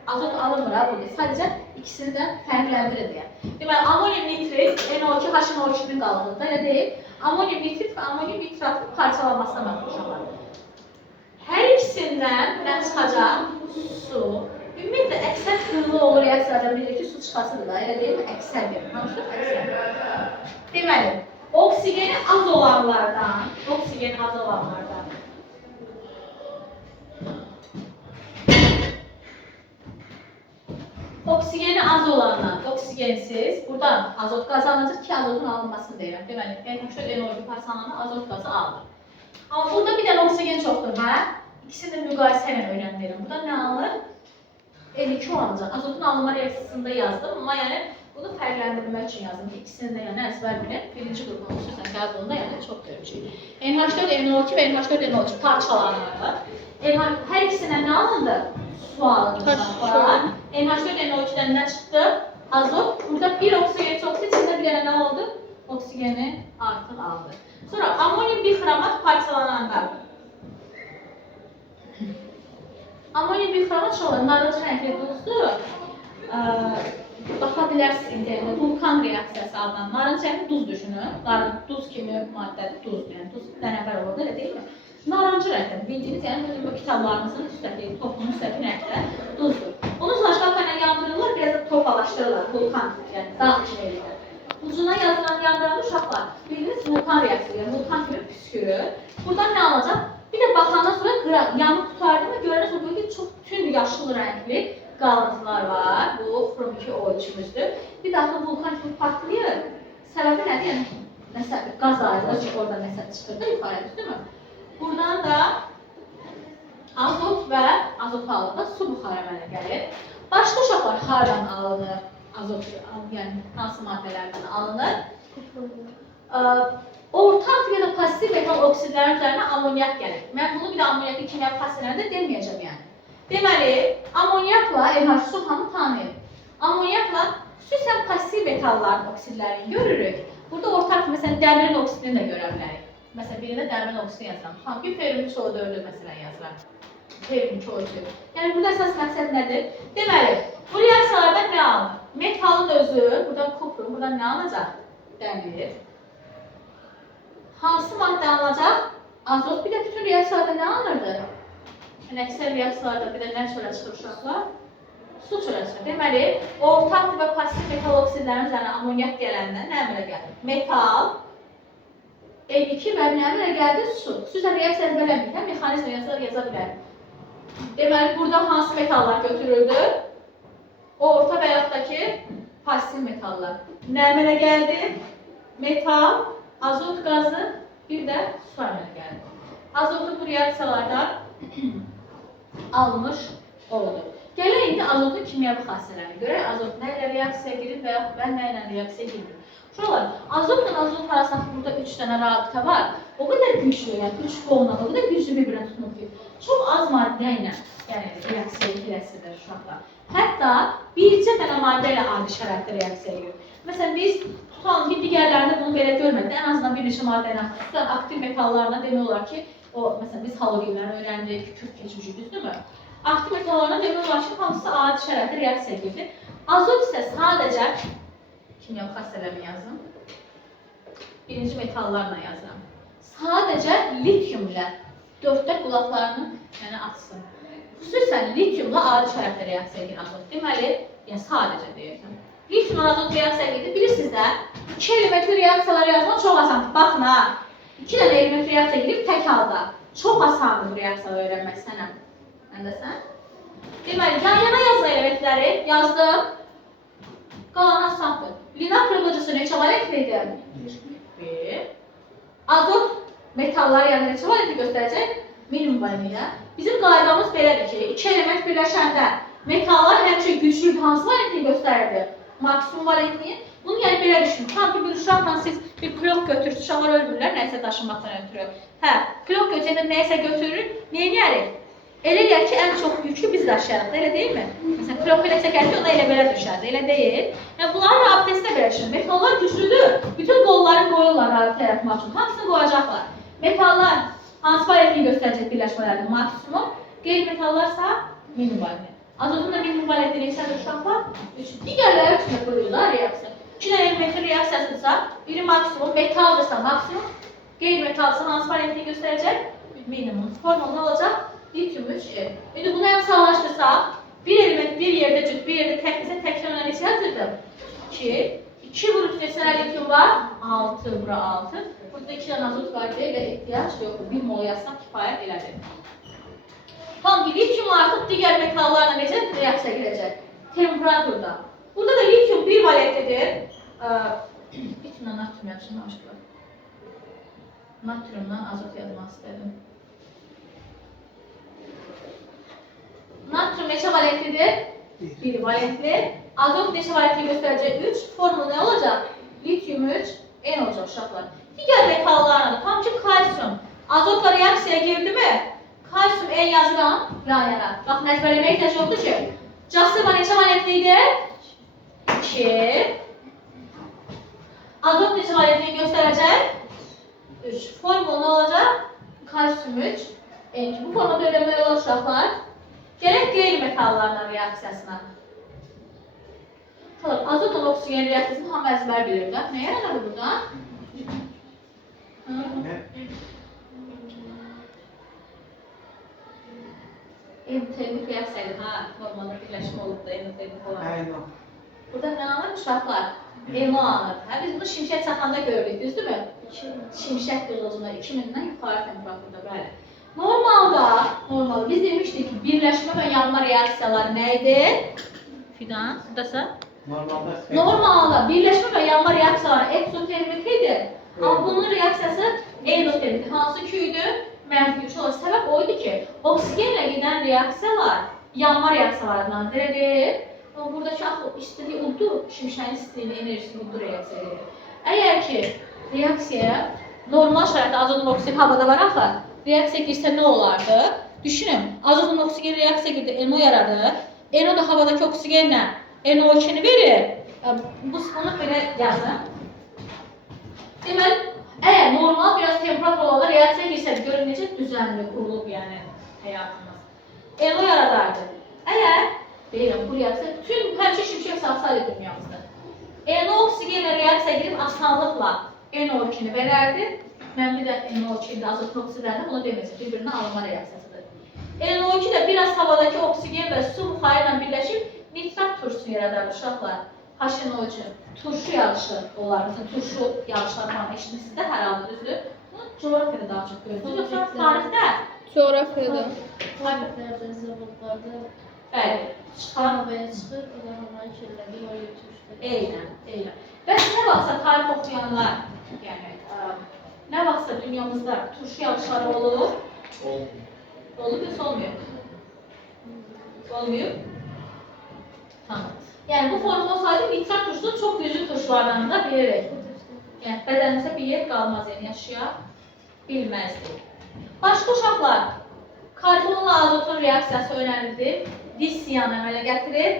Azot alınmır ha burada. Sadəcə ikisini də fərqləndirir deyə. Deməli, amonyum nitrit NO2 HNO2-nin qalınlığında elə deyil. Amonyum nitrit və amonyum nitratın parçalanmasına baxmışam. Hər ikisindən nə çıxacaq? Su. Ümumiyyətlə, əksər xırlı olur reaksiyalardan bilir ki, su çıxasıdır da, elə deyil mi? Əksər verir. Hansı? Əksər. Deməli, oksigeni az olanlardan, oksigeni az olandan, oksigensiz, buradan azot qazanacaq ki, azotun alınmasını deyirəm. Deməli, NH4NO2 parçalananda azot qazı alınır. Amma burada bir dənə oksigen çoxdur, hə? İkisini də müqayisə ilə öyrəndirim. Burada nə alınır? N2 alınacaq. Azotun alınma reaksiyasında yazdım, amma yəni bunu fərqləndirmək üçün yazdım ki, ikisini də yəni əzbər bilin. Birinci qrupun xüsusən qəbulunda yəni çox görmüşük. NH4NO2 və NH4NO3 parçalanır. Hər ikisindən nə alındı? Su alındı. NH4NO2-dən nə çıxdı? Azot. Burada bir oksigen çoxdur, içində bir dənə nə oldu? Oksigeni artıq aldı. Sonra amonyum bixromat parçalananda. Amonyum bixromat şu olur, narıncı rəngli duzdur. Baxa bilərsiniz internetdə, vulkan reaksiyası adlanan. Narıncı rəngli duz düşünün. Duz kimi maddədir, duzdur. Yəni duz dənəbər olur, elə deyil mi? Narıncı rəngli, bildiyiniz yəni bu kitablarımızın üstəki, toplumun üstəki rəngdə duzdur. Onu saçlarla yandırırlar, biraz da torpalaşdırırlar, vulkan, yəni dağ kimi eləyirlər. Ucuna yazılan yandıran uşaqlar, bildiniz vulkan reaksiyası, yəni vulkan kimi püskürür. Buradan nə alacaq? Bir də baxandan sonra yanıb tutardı və görərsiniz burada çox tünd yaşıl rəngli qalıntılar var. Bu From 2 O3-ümüzdür. Bir daxil vulkan kimi partlayır. Səbəbi nədir? Yəni, nəsə qaz ayrılır ki, orada nəsə çıxır da yuxarıya, düzdürmü? Buradan da azot və azot alınır, su buxarı əmələ gəlir. Başqa uşaqlar hardan alınır? Azot, yəni hansı maddələrdən alınır? Ortak ya da pasiv metal oksidlərin üzərinə amonyak gəlir. Mən bunu bir də amonyaklı kimyəvi xassələrində deməyəcəm yəni. Deməli, amonyakla enerji su hamı tanıyır. Amonyakla xüsusən pasiv metalların oksidlərini görürük. Burada ortak, məsələn, dəmirin oksidini də görə bilərik. Məsələn, birində dəmirin oksidini yazıram. Hangi fermi CO4-ü məsələn yazıram. Fermi CO4. Yəni, burada əsas məqsəd nədir? Deməli, bu reaksiyalarda nə alınır? Metalın özü, buradan kupru, buradan nə alınacaq? Dəmir. Hansı maddə alınacaq? Azot. Bir də bütün reaksiyalarda nə alınırdı? Yəni, əksər reaksiyalarda bir də nə çölə çıxır uşaqlar? Su çölə çıxır. Deməli, ortak və pasiv metal oksidlərin üzərinə amonyak gələndə nə əmələ gəlir? Metal, N2 və nə əmələ gəldi? Su. Xüsusən reaksiyanı bölənməklə mexanizm yaza bilər. Deməli, burada hansı metallar götürüldü? Orta və yaxud da ki, pasiv metallar. Nə əmələ gəldi? Metal, azot qazı, bir də su əmələ gəldi. Azotu bu reaksiyalardan alınmış oldu. Gələk indi azotun kimyəvi xassələrinə görə azot nə ilə reaksiyaya girir və yaxud nə ilə reaksiyaya girmir. Şuralar, azotla azot arasında burada 3 dənə rabitə var. O qədər güclü, yəni 3 qoluna, o qədər güclü bir-birinə tutulur ki, çox az maddə ilə reaksiyaya girəsidir uşaqlar. Hətta bircə dənə maddə ilə adi şəraitdə reaksiyaya girir. Məsələn, biz tutalım ki, digərlərində bunu belə görmədik, ən azından bir neçə maddə ilə aktiv metallarına demək olar ki, məsələn, biz halogenləri öyrəndik, kükürt keçmişik, düzdürmü? Aktiv metallarına demək olar ki, hamısı adi şəraitdə reaksiyaya girdi. Azot isə sadəcə, kimyəvi xassələrimi yazım, birinci metallarla yazıram. Sadəcə lityum ilə dörddə qulaqlarını açsın. Xüsusən lityumla adi şəraitdə reaksiyaya girir azot. Deməli, sadəcə deyirəm. Lityumla azot reaksiyaya gedir. Bilirsiniz də, 2 elementli reaksiyalar yazmaq çox asan. Baxın ha, 2 dənə element reaksiyaya girib tək halda. Çox asandır bu reaksiyaları öyrənmək sənəm. Mən də sən. Deməli, yan-yana yazılan elementləri yazdım. Qalan asandır. Linar qırmızısı neçə valentlidir? 1. Azot metalları yəni neçə valentli göstərəcək? Minimum valentliyə. Bizim qaydamız belədir ki, 2 element birləşəndə metallar həmişə güclü hansı valentliyi göstərirdi? Maksimum valentliyi. Bunu yəni belə düşünün. Tam ki, bir uşaqla siz bir pilok götürürsünüz, uşaqlar ölmürlər, nəyisə daşınmaqdan ötürü. Hə, pilok götürəndə nəyisə götürürük, neyniyərik? Elə deyək ki, ən çox yükü biz daşıyarıq, elə deyil mi? Məsələn, piloku elə çəkər ki, ona elə belə düşərdi, elə deyil. Yəni, bunların rabitəsi də belə düşünün. Metallar güclüdür, bütün qolları qoyurlar rabitə yaratmaq üçün, hamısını qoyacaqlar. Metallar hansı valentliyi göstərəcək birləşmələrdir? Maksimum, qeyri-metallarsa minimum valentliyi. Azotun da minimum valentliyi neçədir uşaqlar? 3. Digərləri üçün də qoyurlar reaksiya. 2 dənə elementin reaksiyasıdırsa, biri maksimum, metaldırsa maksimum, qeyri-metalsa hansı valentliyi göstərəcək? Minimum. Formul nə olacaq? Lityum 3E. İndi bunu əmsallaşdırsaq, bir element bir yerdə cüt, bir yerdə təklisə təkrar neçə yazırdım? 2. 2 vurut neçə lityum var? 6, bura 6. Burada 2 dənə azot var deyə elə ehtiyac yoxdur. 1 mol yazsam kifayət elədir. Tam ki, lityum artıq digər metallarla necə reaksiya girəcək? Temperaturda. Burada da lityum 1 valentlidir. Lityumdan natrium yapışmamışlar. Natriumdan azot yazmaq istədim. Natrium neçə valentlidir? 1 valentli. Azot neçə valentli göstərəcək? 3. Formulu nə olacaq? Lityum 3, N olacaq uşaqlar. Digər metallarla tam ki, kalsium. Azotla reaksiyaya girdi mi? Kalsium N yazıram yan-yana. Baxın, əzbərləməyə ehtiyac yoxdur ki. Casırma neçə valentli idi? 2. Azot neçə valentliyi göstərəcək? 3. Formulu nə olacaq? Kalsium 3, N2. Bu formada öyrənmək olur uşaqlar. Gələk qeyri-metallarla reaksiyasına. Azotla oksigen reaksiyasını hamı əzbər bilirlər. Nə yaranır buradan? Endotermik reaksiyaydı, normalda birləşmə olub da endotermik olan. Burada nə alır uşaqlar? Emo alır. Biz bunu şimşək çaxanda gördük, düzdürmü? Şimşək qılıcında 2000-dən yuxarı temperaturda, bəli. Normalda biz demişdik ki, birləşmə və yanma reaksiyaları nə idi? Fidan, sizdəsə? Normalda birləşmə və yanma reaksiyaları eksotermik idi. Amma bunun reaksiyası endotermik. Hansı ki idi? Mənfi 3 olur. Səbəb o idi ki, oksigenlə gedən reaksiyalar yanma reaksiyalarından deyil. Buradakı istediyi uddu, şimşəyin istədiyini, enerjisini uddu reaksiyaya edir. Əgər ki, reaksiyaya Normal şəraitdə azotun oksigen havada var axı. Reaksiya girsə nə olardı? Düşünün, azotun oksigen reaksiya girdi, NO yaradır. NO da havadakı oksigenlə NO2-ni verir. Bunu belə yazın. Deməli, əgər normal biraz temperatur olanda reaksiya girsədi, görün necə düzənli, qurulub yəni həyatımız. NO yaradardı. Əgər, deyirəm, bu reaksiya bütün həmişə şimşək sarsaydı dünyamızda. NO oksigenlə reaksiya girib asanlıqla NO2-ni verərdi. Mən bir də NO2-də azotun oksidlərini bunu deməyəcəm, bir-birinə alınma reaksiyasıdır. NO2 də biraz havadakı oksigen və su buxarı ilə birləşib nitrat turşusunu yaradar uşaqlar. H2O3 turşu yağışı olar. Məsələn, turşu yağışlar falan eşitmişsiniz də hər halda düzdür. Bunu coğrafiyada daha çox görürsünüz. Yoxsa tarixdə? Coğrafiyada. Fabriklərdə, zavodlarda Bəli. Çıxan havaya çıxır, o da havanı kirlədir, o götürüşdür. Eynən. Bəs nə vaxtsa tarix oxuyanlar, yəni nə vaxtsa dünyamızda turşu yağışları olur? Olur, yoxsa olmuyor? Olmuyor? Tamam. Yəni bu formda olsaydı nitrat turşusu çox güclü turşulardan da bilirik. Yəni bədənimizdə bir yer qalmaz, yəni yaşaya bilməzdik. Başqa uşaqlar, karbonla azotun reaksiyası önemlidir. Dissiyanı əmələ gətirir.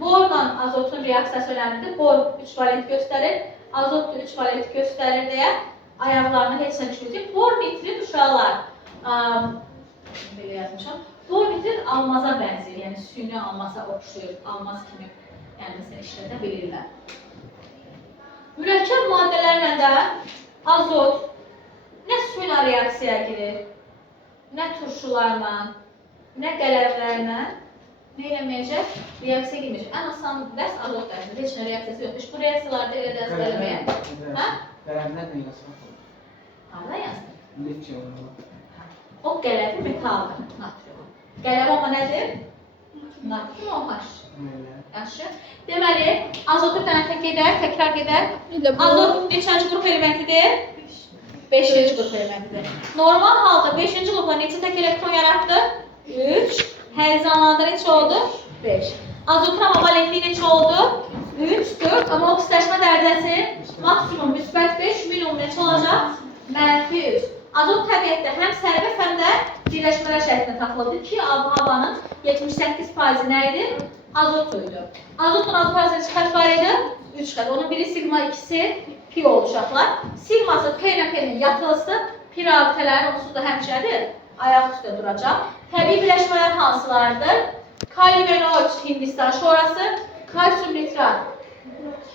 Borla azotun reaksiyası önemlidir. Bor 3 valent göstərir. Azot da 3 valent göstərir deyə ayaqlarını heç nə düşürəcək. Bor nitrit uşaqlar, belə yazmışam. Bor nitrit almaza bənzir, yəni süni almaza oxşuyur, almaz kimi yəni məsələn işlədə bilirlər. Mürəkkəb maddələrlə də azot nə su ilə reaksiyaya girir, nə turşularla, nə qələmlərlə nə eləməyəcək? Reaksiya girməyəcək. Ən asan dərs azot dərsidir, heç nə reaksiyası yoxdur. Bu reaksiyalarda elə dərs eləməyək. Qələmlər nə yazmaq olur? Harada yazdır? Lityum. O qələmi metaldır, natrium. Qələmi amma nədir? Natrium OH. Yaxşı. Deməli, azotu tənətə gedər, təkrar gedər. Azot neçənci qrup elementidir? 5-ci qrup elementidir. Normal halda 5-ci qrupla neçə tək elektron yaratdı? 3. Həyəcanlarda neçə oldu? 5. Azotun amma valentliyi neçə oldu? 3, 4. Amma oksidaşma dərəcəsi maksimum müsbət 5, minimum neçə olacaq? Mənfi 3. Azot təbiətdə həm sərbəst, həm də birləşmələr şəklində taxılıbdır ki, havanın 78% nə idi? Azot idi. Azotun azot arasında kaç var idi? 3 xət. Onun biri sigma, ikisi pi oldu uşaqlar. Sigması P ilə P-nin yatılısı, pi rabitələri onsuz da həmişədir. Ayaq üstə duracaq. Təbii birləşmələr hansılardır? Kalium NO3 Hindistan şorası, kalsium nitrat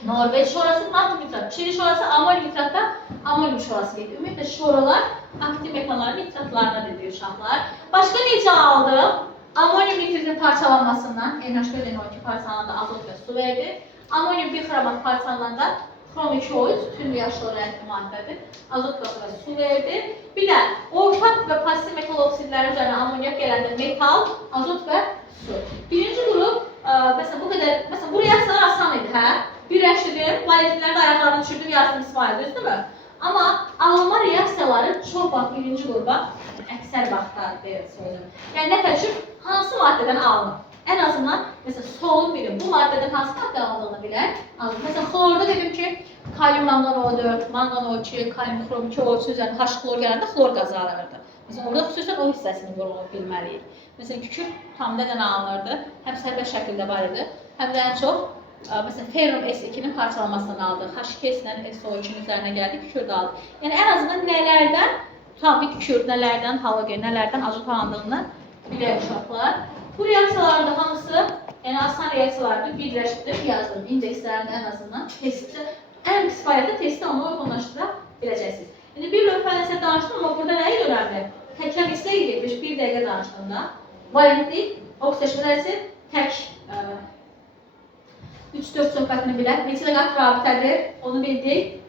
Norveç şorası, natrium nitrat Çili şorası, amonyum nitrat da amonyum şorası gedir. Ümumiyyətlə şoralar aktiv metalların nitratlarına dedir uşaqlar. Başqa necə aldım? Amonyum nitritin parçalanmasından NH4NO2 parçalananda azot və su verdi. Amonyum bixromat parçalananda krom 2O3 tünd yaşlı rəngli maddədir. Azot və su verdi. Bir də ortak və pozitiv metal oksidləri üzərinə amonyak gələndə metal, azot və su. Birinci qrup, məsələn bu qədər, məsələn bu reaksiyalar asan idi, hə? Birləşdirdim, valentləri də ayaqlarını düşürdüm, yazdım İsmail, düzdürmü? Amma alınma reaksiyaları çox vaxt birinci qrupa əksər vaxtlar verir sözüm. Yəni nə təşkil, hansı maddədən alınır? Ən azından, məsələn, solun biri bu maddədən hansı maddə alındığını bilək. Məsələn, xlorda dedim ki, kalium mangan O4, mangan O2, kalium krom 2O3 üzərində H xlor gələndə xlor qazı alınırdı. Məsələn, orada xüsusən o hissəsini vurulub bilməliyik. Məsələn, kükürt tam nədən alınırdı? Həm sərbəst şəkildə var idi, həm də ən çox məsələn, ferrum S2-nin parçalanmasından aldıq. H2S ilə SO2-nin üzərinə gəldik, kükürt aldıq. Yəni, ən azından nələrdən, tabi kükürt, nələrdən halogen, nələrdən azot alındığını bilək uşaqlar. Bu reaksiyaların da hamısı, yəni asan reaksiyalardır, birləşdirib yazdım. İndekslərini ən azından testi, ən pis fəaliyyətdə testi onu uyğunlaşdıra biləcəksiniz. İndi bir lövhə nəsə danışdım, amma burada nə idi önəmli? Təkrar istəyə getmiş, bir dəqiqə danışdığında valentlik, oksidaşma dərsi tək 3-4 söhbətini bilək. Neçə dəqiq rabitədir, onu bildik.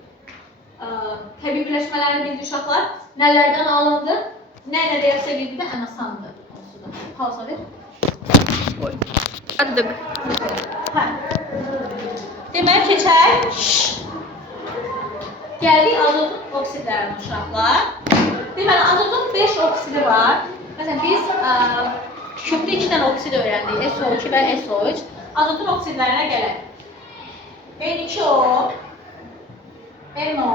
Təbii birləşmələrini bildik uşaqlar. Nələrdən alındı, nə reaksiya bildik və ən asandır. Pauza ver. Addık. Hə. Deməli, keçək. Gəldik azotun oksidlərinə uşaqlar. Deməli, azotun 5 oksidi var. Məsələn, biz kükürddə 2 dənə oksid öyrəndik, SO2 və SO3. Azotun oksidlərinə gələk. N2O, NO,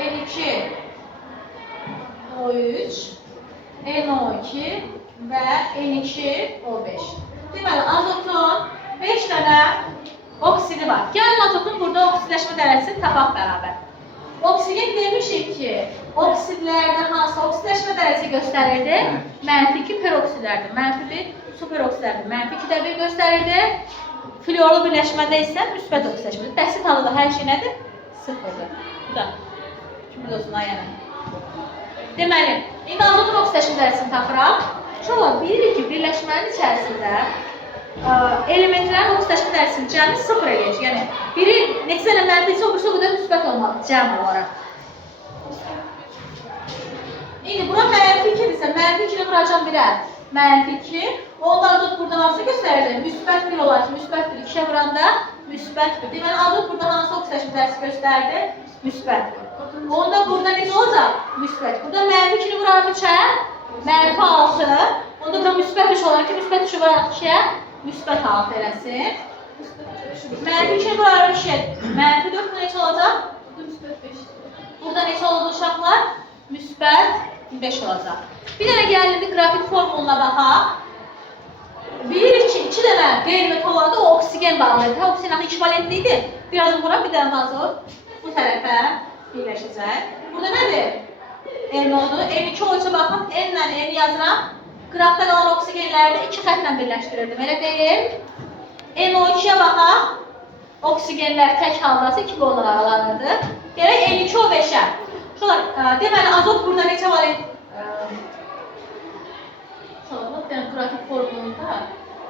N2O3, NO2 və N2O5. Deməli, azotun 5 dənə oksidi var. Gəlin azotun burada oksidləşmə dərəcəsini tapaq bərabər. Oksigen demişik ki, oksidlərdə hansı oksidləşmə dərəcəsi göstərirdi? -2 peroksidlərdir. -1 superoksidlərdir. -2 də bir göstərirdi. Fluorlu birləşmədə isə müsbət oksidləşmədir. Bəsit halında hər şey nədir? Sıfırdır. Bu da. Kimi olsun yəni. Deməli, indi azotun oksidləşmə dərəcəsini tapıraq. Şöyle bilirik ki, birləşmənin içərisində elementlərin oksidləşmə dərəcəsini cəmi sıfır eləyəcək. Yəni, biri neçə dənə mənfisə, o birisi o qədər müsbət olmalı cəm olaraq. İndi bura -2-dirsə, -2-ni vuracam birə. -2, onda azot burada hansı göstərəcək? Müsbət 1 olar ki, müsbət 1 2-ə vuranda müsbət 1. Deməli, azot burada hansı oksidləşmə dərəcəsi göstərdi? Müsbət 1. Onda burada necə olacaq? Müsbət. Burada -2-ni vuraraq 3-ə, -6. Onda da müsbət 3 olar ki, müsbət 3-ü vuraraq 2-ə, müsbət 6 eləsin. -2-ni vuraraq 2-ə, -4 neçə olacaq? Burada neçə oldu uşaqlar? Müsbət 5 olacaq. Bir dənə gəlindi qrafik formuluna baxaq. Bilirik ki, 2 dənə qeyri-metallarda o oksigen bağlıydı. Oksigen axı ekvivalentli idi. Biraz bura, bir dənə azot bu tərəfə birləşəcək. Burada nədir? NO-dur. N2O3-ə baxın, N ilə N yazıram. Qrafda qalan oksigenləri də 2 xətlə birləşdirirdim. Elə deyil. NO2-yə baxaq. Oksigenlər tək haldası 2 olaraq alanırdı. Gələk N2O5-ə. Deməli, azot burada neçə valent? Yəni, qrafik formulunda,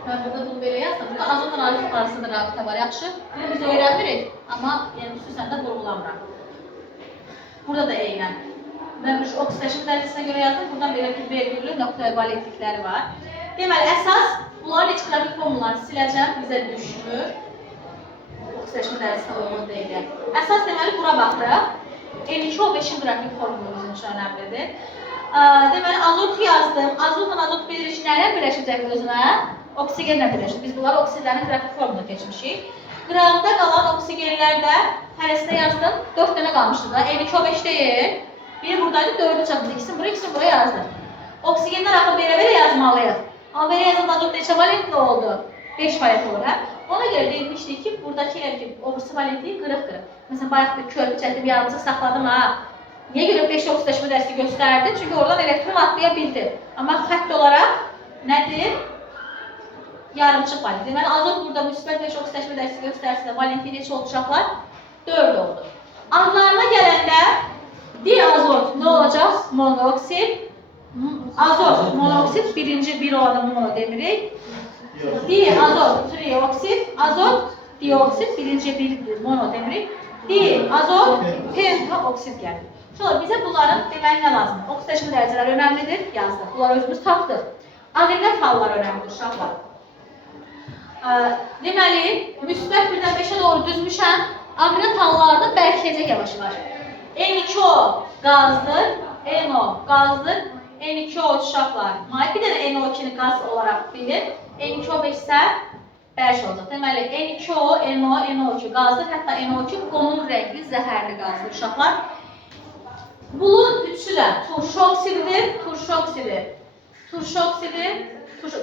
mən burada bunu belə yazdım. Burada azotla azot arasında rabitə var, yaxşı. Bunu biz öyrənmirik, amma xüsusən də vurğulamıram. Burada da eynən. Mən oksidləşmə dərəcəsinə görə yazdım. Buradan belə bir vergülü nöqtə valentlikləri var. Deməli, əsas bunların heç qrafik formullarını siləcəm, bizə düşmür. Oksidləşmə dərəcəsinə uyğun deyil. Əsas deməli, bura baxırıq. N2O5-in qrafik formulu bizim üçün önəmlidir. Deməli, azotu yazdım. Azotla azot bilirik ki, nələr birləşəcək özünə? Oksigenlə birləşir. Biz bunları oksidlərin qrafik formuna keçmişik. Qrafda qalan oksigenlərdə hərəsində yazdım. 4 dənə qalmışdı da. N2O5 deyil. Biri buradaydı, 4'ü çatdı. İkisini buraya yazdım. Oksigenlər axı belə yazmalıyıq. Amma belə yazılan azot neçə valentli oldu? 5 valent olur, hə? Ona görə deyilmişdik ki, buradakı obrisi valentliyi qırıq-qırıq. Məsələn, bayaq bir körpü çəkdim, yarımcıq saxladım, ha? Niyə görə 5 oksidləşmə dərsi göstərdi? Çünki oradan elektron atlaya bildi. Amma xətt olaraq nədir? Yarımçıq valent. Deməli, azot burada müsbət 5 oksidləşmə dərsi göstərsə də valentliyi neçə oldu uşaqlar? 4 oldu. Adlarına gələndə diazot nə olacaq? Monoksid. Azot, monoksid, birinci bir olanı mono demirik. Diazot, trioksid, azot, dioksid, birinci bir mono demirik. Diazot, pentaoksid gəlir. Şöyle bizə bunların deməli nə lazımdır? Oksidləşmə dərəcələri önəmlidir, yazdıq. Bunları özümüz tapdıq. Aqrəqat halları önəmlidir, uşaqlar. Deməli, müsbət 1-dən 5-ə doğru düzmüşəm. Aqrəqat hallarında bərkiləcək yavaş-yavaş. N2O qazdır, NO qazdır, N2O uşaqlar. Bir dənə NO2-ni qaz olaraq bilir. N2O5 isə bərk olacaq. Deməli, N2O, NO, NO2 qazdır. Hətta NO2 qonur rəngli zəhərli qazdır uşaqlar. Bunun üçü də turşoksididir, turşoksidir.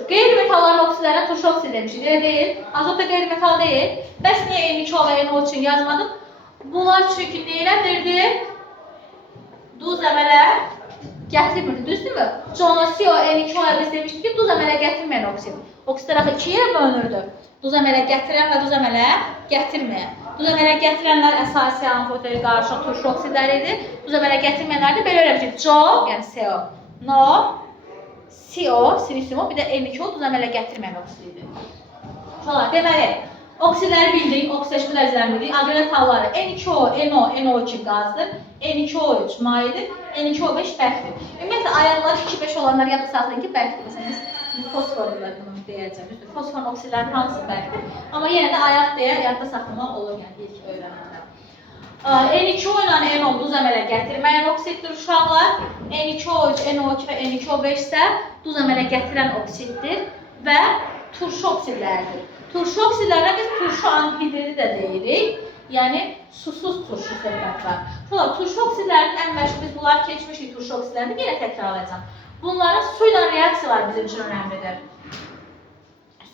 Qeyri-metalların oksidlərinə turşoksid demişik, elə deyil. Azot da qeyri-metal deyil. Bəs niyə N2O və NO3-ün yazmadım? Bunlar çünki neyilədirdi? Duz əmələ gətirmirdi, düzdürmü? Jonosio, N2O-ya biz demişdik ki, duz əmələ gətirməyən oksid. Oksidlər axı 2-yə bölünürdü. Duz əmələ gətirən və duz əmələ gətirməyən. Duz əmələ gətirənlər əsasən amfoteli qarışıq turşoksidlər idi. Duz əmələ gətirməyənlər də belə öyrəmişdik. CO, yəni CO, NO, CO, silisium, bir də N2O duz əmələ gətirməyən oksid idi. Deməli, oksidləri bildik, oksidləşmə dərəcələrini bildik. Aqrəqat halları N2O, NO, NO2 qazdır, N2O3 mayedir, N2O5 bərkdir. Ümumiyyətlə, ayaqları 2-5 olanlar yadda saxlayın ki, bərkdir. Məsələn, fosforlar bunu deyəcəm. Fosforun oksidlərin hansı bərkdir? Amma yenə də ayaq deyə yadda saxlamaq olur, yəni ilk öyrənəndə. N2O ilə NO duz əmələ gətirməyən oksiddir uşaqlar. N2O3, NO2 və N2O5 isə duz əmələ gətirən oksiddir və turşu oksidlərdir. Turşu oksidlərlə biz turşu anhidridi də deyirik. Yəni susuz turşu söhbət var. Sonra turşu oksidlərinin ən məşhur, biz bunları keçmişik turşu oksidlərini, yenə təkrarlayacağam. Bunların su ilə reaksiyalar bizim üçün önəmlidir.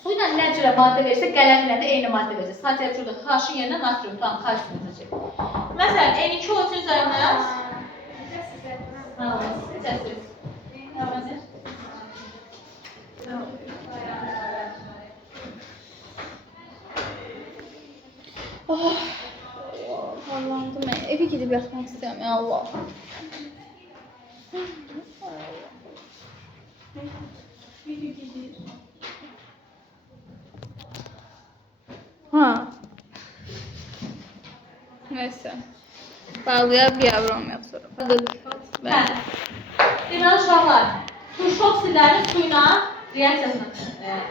Su ilə nə cürə maddə verirsə, qələmlə də eyni maddə verirsə. Sadəcə şurada H-ın yerinə natrium, tamam, kalsium yazacaq. Məsələn, N2O3 üzərindən Allah'ım ben eve gidip yatmak istiyorum ya Allah. Ha. Neyse. Bağlayıp yavrum yap sonra. Hə. Deməli uşaqlar, turşu oksidlərin su ilə reaksiyasına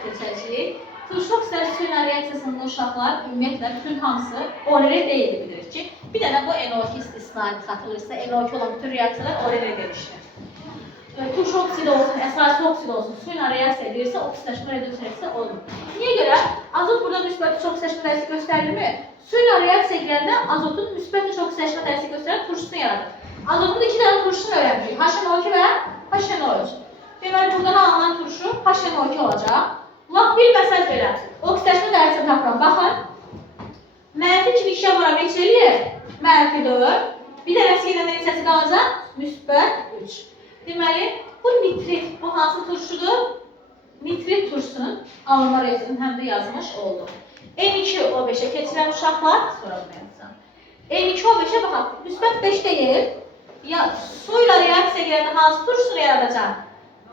keçəcəyik. Turşu oksidlərin su ilə reaksiyasında uşaqlar ümumiyyətlə bütün hamısı orere deyil bilirik ki, bir dənə bu NO2 istisnai xatırlayırsa, NO2 olan bütün reaksiyalar orere demişdir. Turşu oksidi olsun, əsası oksid olsun, su ilə reaksiya edirsə, oksidləşmə reduksiyası olur. Niyə görə? Azot burada müsbət üç oksidləşmə dərsi göstərilir mi? Su ilə reaksiya edəndə azotun müsbət üç oksidləşmə dərsi göstərən turşusunu yaradır. Azotun iki dənə turşusunu öyrənmişik. HNO2 və HNO3. Deməli, buradan alınan turşu HNO2 olacaq. Laf bilməsəz belə, oksidləşmə dərsi tapıram. Baxın. Mənfi 2 işə vura neçə eləyir? Mənfi 4. Bir dənəsi gedəndə neçəsi qalacaq? Müsbət 3. Deməli, bu nitrit, bu hansı turşudur? Nitrit turşusunun alınma reaksiyasını həm də yazmış olduq. N2O5-ə keçirən uşaqlar, sonra bunu yazsam. N2O5-ə baxaq, müsbət 5 deyil. Ya, su ilə reaksiya gələndə hansı turşusunu yaradacaq?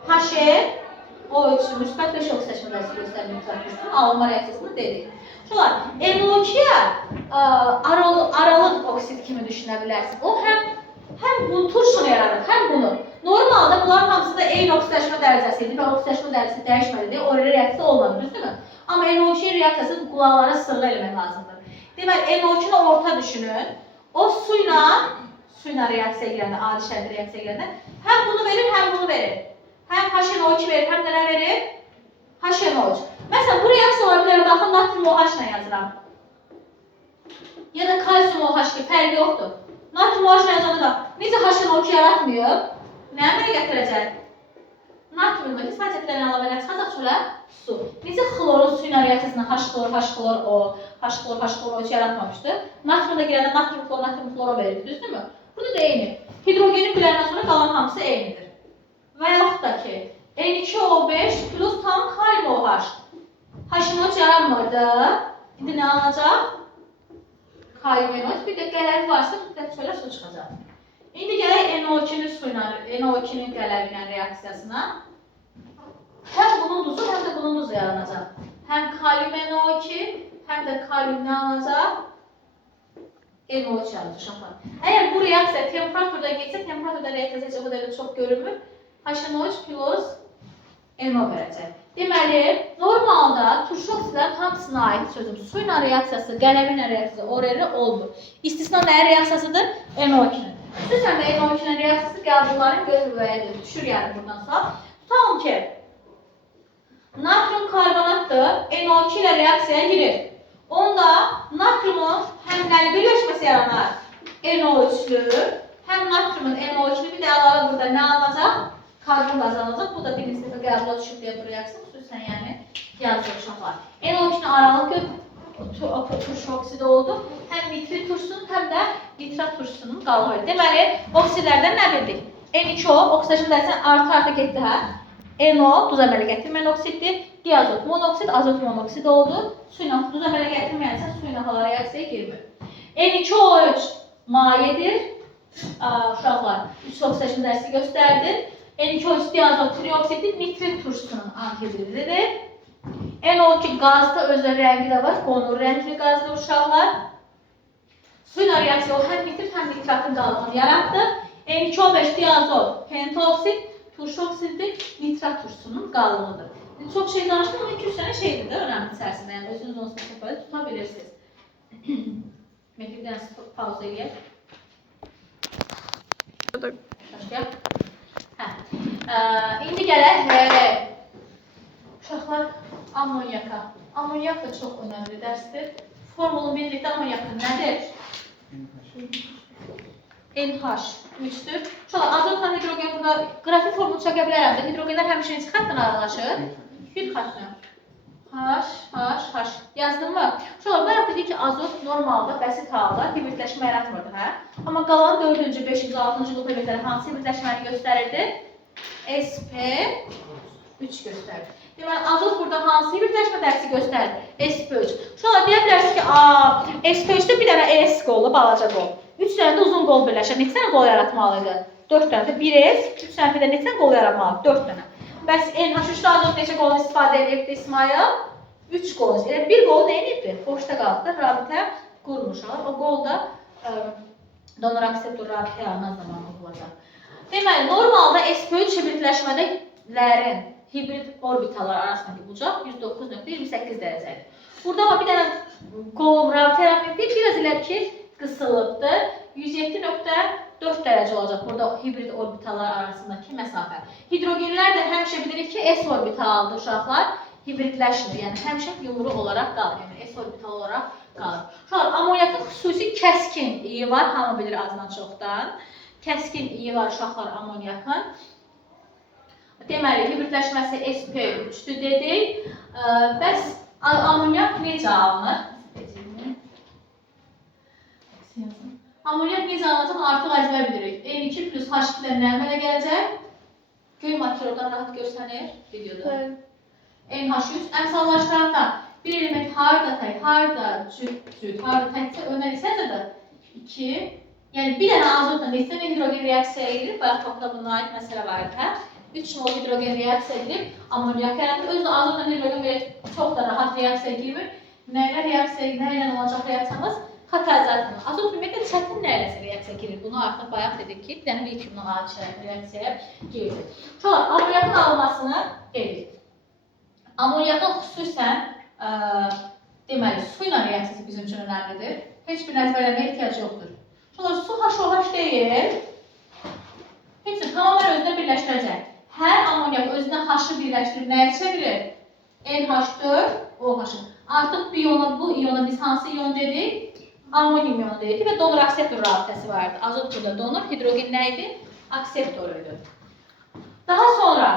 HNO3 müsbət 5 oksidləşmə dərsi göstərdiyi nitrat turşusunun alınma reaksiyasını dedik. Şunlar, NO2-yə aralıq oksid kimi düşünə bilərsiniz. O həm bunu turşunu yaradır, həm bunu. Normalda bunların hamısı da eyni oksidləşmə dərəcəsi idi və oksidləşmə dərəcəsi dəyişmədi deyə oraya reaksiya olmadı, düzdürmü? Amma NO2 reaksiyasını qulaqlara sırlı eləmək lazımdır. Deməli, NO2-ni orta düşünün. O su ilə reaksiya girəndə, adi şərtdə reaksiya girəndə həm bunu verir, həm bunu verir. Həm HNO2 verir, həm də nə verir? HNO3. Məsələn, bu reaksiyalara bilərəm, baxın, natrium OH ilə yazıram. Ya da kalsium OH ki, fərqi yoxdur. Natrium OH ilə yazanda da necə HNO2 yaratmıyor? Nə əmələ gətirəcək? Natriumdakı sadəcə bir dənə əlavələr çıxacaq çölə su. Necə xlorun su ilə reaksiyasında H-xlor, H-xlor yaratmamışdı? Natriumda girəndə natrium xloro verirdi, düzdürmü? Burada da eyni. Hidrogeni biləndən sonra qalan hamısı eynidir. Və yaxud da ki, N2O5 plus tam kalium OH. HNO3 yaranmırdı. İndi nə alınacaq? Kalium, bir də qələvi varsa, mütləq çölə su çıxacaq. İndi gələk NO2-nin qələvi ilə reaksiyasına. Həm bunun duzu, həm də bunun duzu yaranacaq. Həm kalium NO2, həm də kalium nə alınacaq? NO3 yaranacaq. Əgər bu reaksiya temperaturda geçsə, temperaturda reaksiya o qədər çox görünmür. HNO3 plus NO verəcək. Deməli, normalda turşu oksidlərin hamısına aid sözüm su ilə reaksiyası, qələvi ilə reaksiyası, orere olmur. İstisna nəyə reaksiyasıdır? NO2-nin. Xüsusən də NO2-nin reaksiyası qəbulların göz bəbəyidir. Düşür yəni buradan sonra. Tutalım ki, natrium karbonatdır, NO2 ilə reaksiyaya girir. Onda natriumun həm qələvi birləşməsi yaranar NO3-lü, həm natriumun NO2-lü bir də əlavə burada nə alınacaq? Karbon qazanılacaq. Bu da birinci dəfə qəbula düşür deyə bu reaksiya xüsusən yəni yazılır uşaqlar. NO2-nin aralıq turşu oksidi oldu. Həm nitrit turşusunun, həm də nitrat turşusunun qalığı. Deməli, oksidlərdən nə bildik? N2O oksidləşmə dərsindən artı getdi, hə? NO duz əmələ gətirməyən oksiddir. Diazot monoksid, azot monoksid oldu. Su ilə duz əmələ gətirməyənsə su ilə hala reaksiyaya girmir. N2O3 mayedir. Uşaqlar, 3 oksidləşmə dərsi göstərdi. N2O3 diazot trioksiddir, nitrit turşusunun antihidrididir. NO2 qazda özü rəngi də var, qonur rəngli qazdır uşaqlar. Su ilə reaksiya o həm nitrit, həm nitratın qalığını yaratdı. N2O5 diazot pentaoksid, turşu oksiddir, nitrat turşusunun qalığıdır. Çox şey danışdım, ama 2-3 dənə şeydir də önəmli içərisində, yəni özünüz onsuz səfədə tuta bilirsiniz. Mehdi bir dənə pauza eləyək. Başlayaq. İndi gələk uşaqlar ammonyaka. Ammonyak da çox önəmli dərsdir. Formulun birlikdə amonyakın nədir? NH3-dür. Şöyle azotla hidrogen burada qrafik formulu çəkə bilərəm də. Hidrogenlər həmişə neçə xəttdən ayrılır? Bir xəttdən. H. Yazdın mı? Şöyle bayaq dedik ki, azot normalda bəsit halda hibridləşmə yaratmırdı, hə? Amma qalan 4-cü, 5-ci, 6-cı qrup elementləri hansı hibridləşməni göstərirdi? sp3 göstərir. Deməli, azot burada hansı hibridləşmə dərsi göstərir? sp3. Şöyle deyə bilərsiniz ki, sp3-də bir dənə s qolu, balaca qol. 3 dənə də uzun qol birləşir. Neçə dənə qol yaratmalıydı? 4 dənə də 1s, 3 dənə də neçə dənə qol yaratmalıdır? 4 dənə. Bəs NH3-də azot neçə qolunu istifadə edibdir İsmail? 3 qol. Elə bir qol nə edibdir? Boşda qaldı, rabitə qurmuşlar. O qol da donor akseptor rabitə yaranma zamanı olacaq. Deməli, normalda sp3 hibridləşmələrin hibrid orbitalar arasındakı bucaq 109.28 dərəcədir. Burada ama bir dənə qolum rabitə yaratmayıb, biraz elə ki, qısılıbdır. 107.4 dərəcə olacaq burada hibrid orbitalar arasındakı məsafə. Hidrogenlər də həmişə bilirik ki, s orbitaldır uşaqlar. Hibridləşmir, yəni həmişə yumru olaraq qalır, yəni s orbital olaraq qalır. Uşaqlar, amonyakın xüsusi kəskin iyi var, hamı bilir azdan çoxdan. Kəskin iyi var uşaqlar amonyakın. Deməli, hibridləşməsi sp3-dür dedik. Bəs amonyak necə alınır? Amonyak necə alınacaq? Artıq əzbər bilirik. N2 plus H2-dən nə əmələ gələcək? Göy materialdan rahat görsənir videoda. NH3 əmsallaşdıranda bir element harda tək, harda cüt, harda təkcə önər isəsə də 2. Yəni bir dənə azotla neçə dənə hidrogen reaksiyaya girir? Bayaq toxda buna aid məsələ vardı, hə? 3 mol hidrogen reaksiya edib, amonyak yaranır. Özü azotla hidrogen belə çox da rahat reaksiyaya girmir. Nə ilə olacaq reaksiyamız? Katalizatın. Azot ümumiyyətlə çətin nə iləsə reaksiya girir. Bunu artıq bayaq dedik ki, bir dənə lityumla aid reaksiyaya girir. Şöyle, amonyakın alınmasını edirik. Amonyakın xüsusən deməli, su ilə reaksiyası bizim üçün önəmlidir. Heç bir nəzbərləməyə ehtiyac yoxdur. Şöyle, su H-OH deyil. Hepsini tamamen özünə birləşdirəcək. Hər amonyak özünə H-ı birləşdirib nəyə çevirir? NH4, OH. Artıq bu iyona biz hansı iyon dedik? Amonyum iyonu dedik və donor akseptor rabitəsi vardı. Azot burada donor, hidrogen nə idi? Akseptoruydu. Daha sonra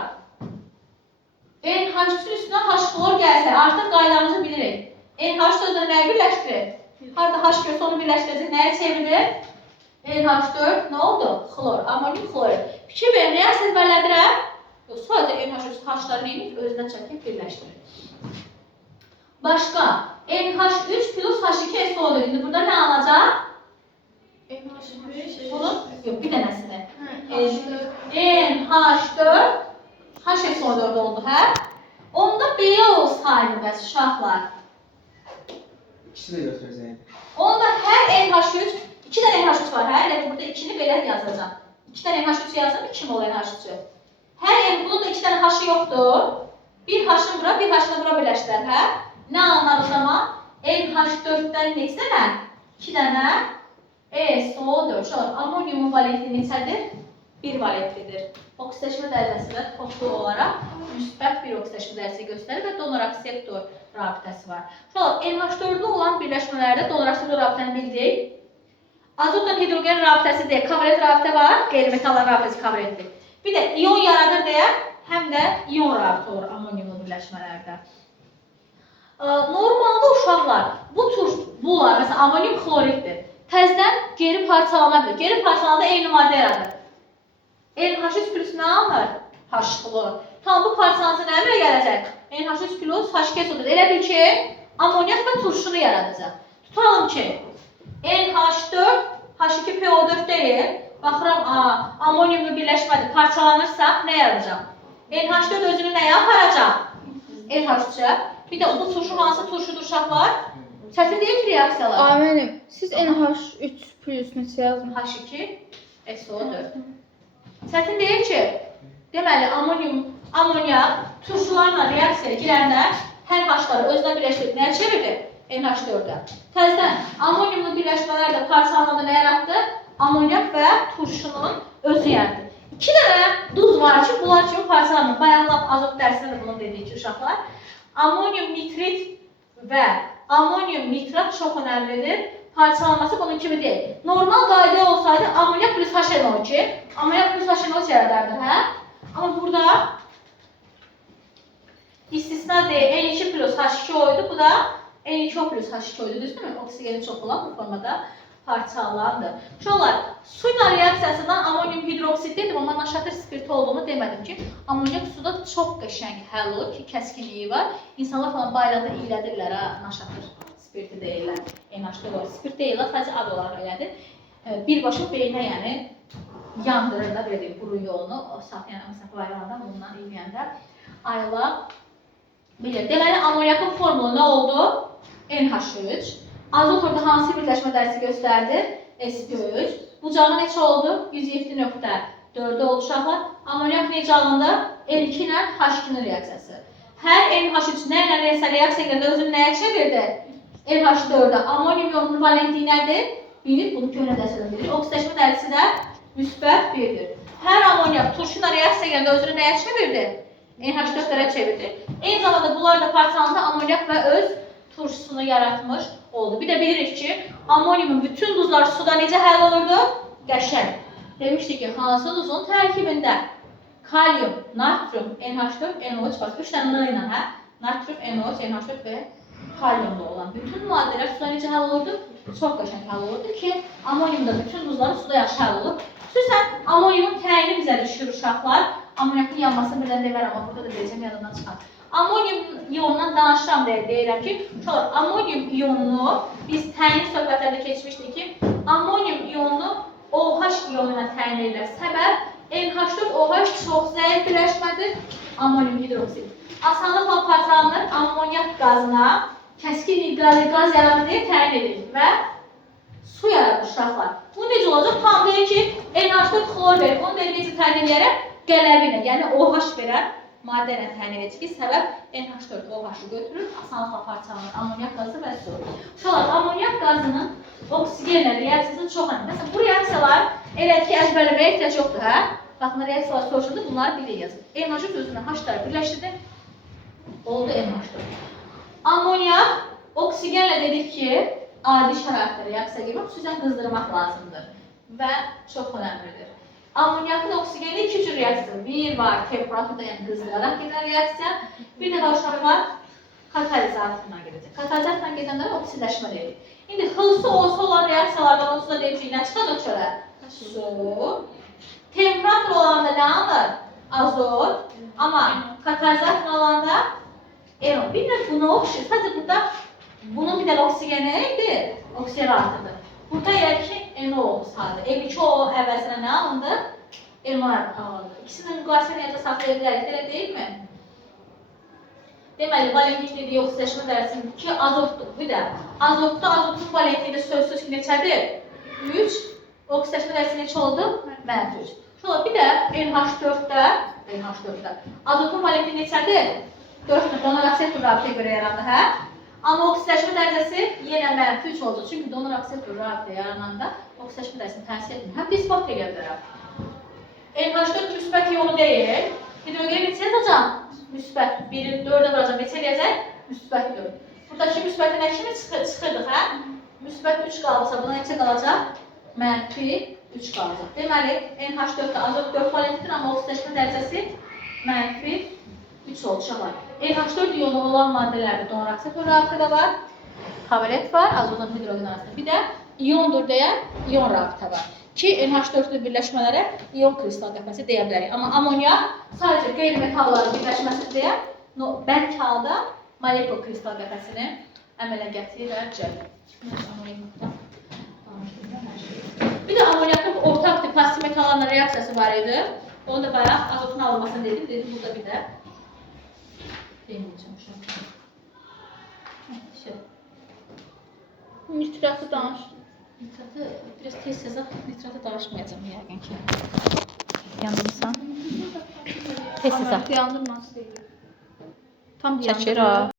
NH3 üstünə H-klor gəlsə, artıq qaydamızı bilirik. NH sözlə nəyə birləşdirir? Harada H görsə onu birləşdirəcək, nəyə çevrilir? NH4 nə oldu? Xlor, amonyum xlorid. Fikir verin, nəyə səzbərlədirəm? Yox, sadəcə NH3 H-ları neymiş? Özünə çəkib birləşdirir. Başqa, NH3 plus H2SO4. İndi burada nə alacaq? Bunun, yox, bir dənəsini. NH4 HSO4 oldu, hə? Onda belə olsaydı bəs uşaqlar. İkisi də götürəcək. Onda hər NH3, 2 dənə NH3 var, hə? Elə burada 2-ni belə yazacağım. 2 dənə NH3 yazsam, 2 mol NH3. Bunun da 2 dənə H-ı yoxdur. Bir H-ını bura, bir H-ını bura birləşdirər, hə? Nə anlar o zaman? NH4-dən neçə dənə? 2 dənə SO4. Şöyle, amonyumun valenti neçədir? 1 valentlidir. Oksidaşma dərəcəsi də toplu olaraq müsbət bir oksidaşma dərəcəsi göstərir və donor akseptor rabitəsi var. Şöyle, NH4-lü olan birləşmələrdə donor akseptor rabitəni bildik. Azotla hidrogen rabitəsi deyə kovalent rabitə var, qeyri-metallar rabitəsi kovalentdir. Bir də iyon yaradır deyə həm də iyon rabitə olur amonyumlu birləşmələrdə. Normalda uşaqlar, bunlar, məsələn, amonyum xloriddir. Təzdən geri parçalanabilir. Geri parçalananda eyni maddə yaradır. NH3 plus nə alır? H-xlor. Tam bu parçalansın nə əmələ gələcək? NH3 plus H2SO4. Elə bil ki, amonyak və turşunu yaradacaq. Tutalım ki, NH4 H2PO4 deyil. Baxıram, amonyumlu birləşmədir. Parçalanırsa nə yaradacaq? NH4 özünü nəyə aparacaq? NH3-ə. Bir də bu turşu hansı turşudur uşaqlar? Çətin deyil ki, reaksiyalar. Mənim, siz NH3 plus neçə yazın? H2SO4. Çətin deyil ki, deməli, amonyak turşularla reaksiyaya girəndə hər H-ları özünə birləşdirib nəyə çevirdi? NH4-ə. Təzdən amonyumlu birləşmələr də parçalananda nə yaratdı? Amonyak və turşunun özü yaratdı. 2 dənə duz var ki, bunlar kimi parçalanmır. Bayaq azot dərsində də bunu dedik ki, uşaqlar. Amonyum nitrit və amonyum nitrat çox önəmlidir. Parçalanması bunun kimi deyil. Normal qayda olsaydı amonyak plus HNO2, amonyak plus HNO2 yaradardı, hə? Amma burada istisna deyil, N2 plus H2O idi, bu da N2O plus H2O idi, düzdürmü? Oksigeni çox olan bu formada parçalandı. Uşaqlar, su ilə reaksiyasından amonyum hidroksid dedim, amma naşatır spirti olduğunu demədim ki, amonyak suda çox qəşəng həll olur ki, kəskinliyi var. İnsanlar falan bayraqda iyilədirlər, naşatır spirti deyirlər. NH4 spirt deyirlər, sadəcə ad olaraq elədir. Birbaşa beynə, yəni yandırırlar, belə deyim, burun yolunu, o saf, yəni məsələn, bayraqdan bundan ilgəyəndə ayıla bilir. Deməli, amonyakın formulu nə oldu? NH3. Azot orada hansı birləşmə dərsi göstərdi? SP3. Bucağı neçə oldu? 107.4 oldu uşaqlar. Amonyak necə alındı? N2 ilə H2-nin reaksiyası. Hər NH3 nə ilə reaksiya edəndə özünü nəyə çevirdi? NH4-də. Amonyum ionunun valentliyi nədir? Bilir, bunu köhnə dərsədən bilir. Oksidləşmə dərsi də müsbət 1-dir. Hər amonyak turşu ilə reaksiya edəndə özünü nəyə çevirdi? NH4-lərə çevirdi. Eyni zamanda bunlar da parçalandı amonyak və öz turşusunu yaratmış oldu. Bir də bilirik ki, amonyumun bütün duzlar suda necə həll olurdu? Qəşəng. Demişdik ki, hansı duzun tərkibində kalyum, natrium, NH4, NO3 var. 3 dənə N ilə, hə? Natrium, NO3, NH4 və kalyumda olan bütün maddələr suda necə həll olurdu? Çox qəşəng həll olurdu ki, amonyumda bütün duzları suda yaxşı həll olur. Xüsusən amonyumun təyini bizə düşür uşaqlar. Amonyakın yanmasını birdən demərəm, amma burada da deyəcəm, yadından çıxar. Amonyum ionundan danışıram deyə deyirəm ki, amonyum ionunu biz təyin söhbətlərdə keçmişdik ki, amonyum ionunu OH ionuna təyin edirlər. Səbəb NH4OH çox zəif birləşmədir, amonyum hidroksid. Asanlıqla parçalanır amonyak qazına, kəskin iddialı qaz yaranır deyə təyin edilir və su yaradır uşaqlar. Bu necə olacaq? Tam deyir ki, NH4 xlor verir, onu da necə təyin edərək? Qələbi ilə, yəni OH verən maddə ilə təyin edəcək ki, səbəb NH4 OH-ı götürür, asanlıqla parçalanır amonyak qazı və su. Uşaqlar, amonyak qazının oksigenlə reaksiyası çox önemli. Məsələn, bu reaksiyalar elədir ki, əzbərləməyə ehtiyac yoxdur, hə? Baxın, reaksiyalar soruşuldu, bunları bilir yazın. NH3 özündən H-ları birləşdirdi, oldu NH4. Amonyak, oksigenlə dedik ki, adi şəraitdə reaksiya girmək, xüsusən qızdırmaq lazımdır və çox önəmlidir. Amonyakın oksigeni iki cür reaksiya. Bir var, temperaturda, yəni qızdırarak gedən reaksiya. Bir də uşaq var, katalizatorla gedəcək. Katalizatorla gedəndə oksidləşmə deyilir. İndi xılsı olsa olan reaksiyalardan onsuz da deyim ki, nə çıxacaq çölə? Su. Temperatur olanda nə alır? Azot. Amma katalizator olanda NO. Bir də buna oxşayır. Sadəcə burada bunun bir də oksigeni idi, oksigen artıdır. Burada elə ki, NO oldu sadə. M2O əvvəzinə nə alındı? NO alındı. İkisinin müqayisə necə saxlaya bilərik, elə deyilmi? Deməli, valentlik dediyi oksidaşma dərsin ki, azotdur. Bir də azotda azotun valentliyi də sözsüz ki, neçədir? 3. Oksidaşma dərsi neçə oldu? -3. Şöyle bir də NH4-də azotun valentliyi neçədir? 4. Donor akseptor rabitəyə görə yarandı, hə? Amma oksidaşma dərəcəsi yenə -3 olacaq. Çünki donor akseptor rabitə yarananda oksidaşma dərəsini təsir etmir. Həm isbat edə bilərəm. NH4 müsbət iyonu deyil. Hidrogen neçə yazacaq? Müsbət 1-i 4-ə vuracaq. Neçə eləyəcək? Müsbət 4. Buradakı müsbətin nə kimi çıxırdıq, hə? Müsbət 3 qalırsa buna neçə qalacaq? -3 qalacaq. Deməli, NH4-də azot 4 valentlidir, amma oksidaşma dərəcəsi -3 oldu uşaqlar. NH4 iyonu olan maddələrdə donor akseptor rabitədə var, kovalent var, azotla hidrogen arasında. Bir də iyondur deyə iyon rabitə var. Ki NH4-lü birləşmələrə iyon kristal qəfəsi deyə bilərik. Amma amonyak sadəcə qeyri-metalların birləşməsi deyə bərk halda molekul kristal qəfəsini əmələ gətirir. Bir də amonyakın orta aktiv pozitiv metallarla reaksiyası var idi. Onu da bayaq azotun alınmasını dedim burada bir də. Demeyeceğim şu an. Nitratı danış. Nitratı biraz tez yazaq. Nitratı danışmayacağım yəqin ki. Yandırırsan. Tez yazaq. Yandırmaz deyil. Tam çəkir ha.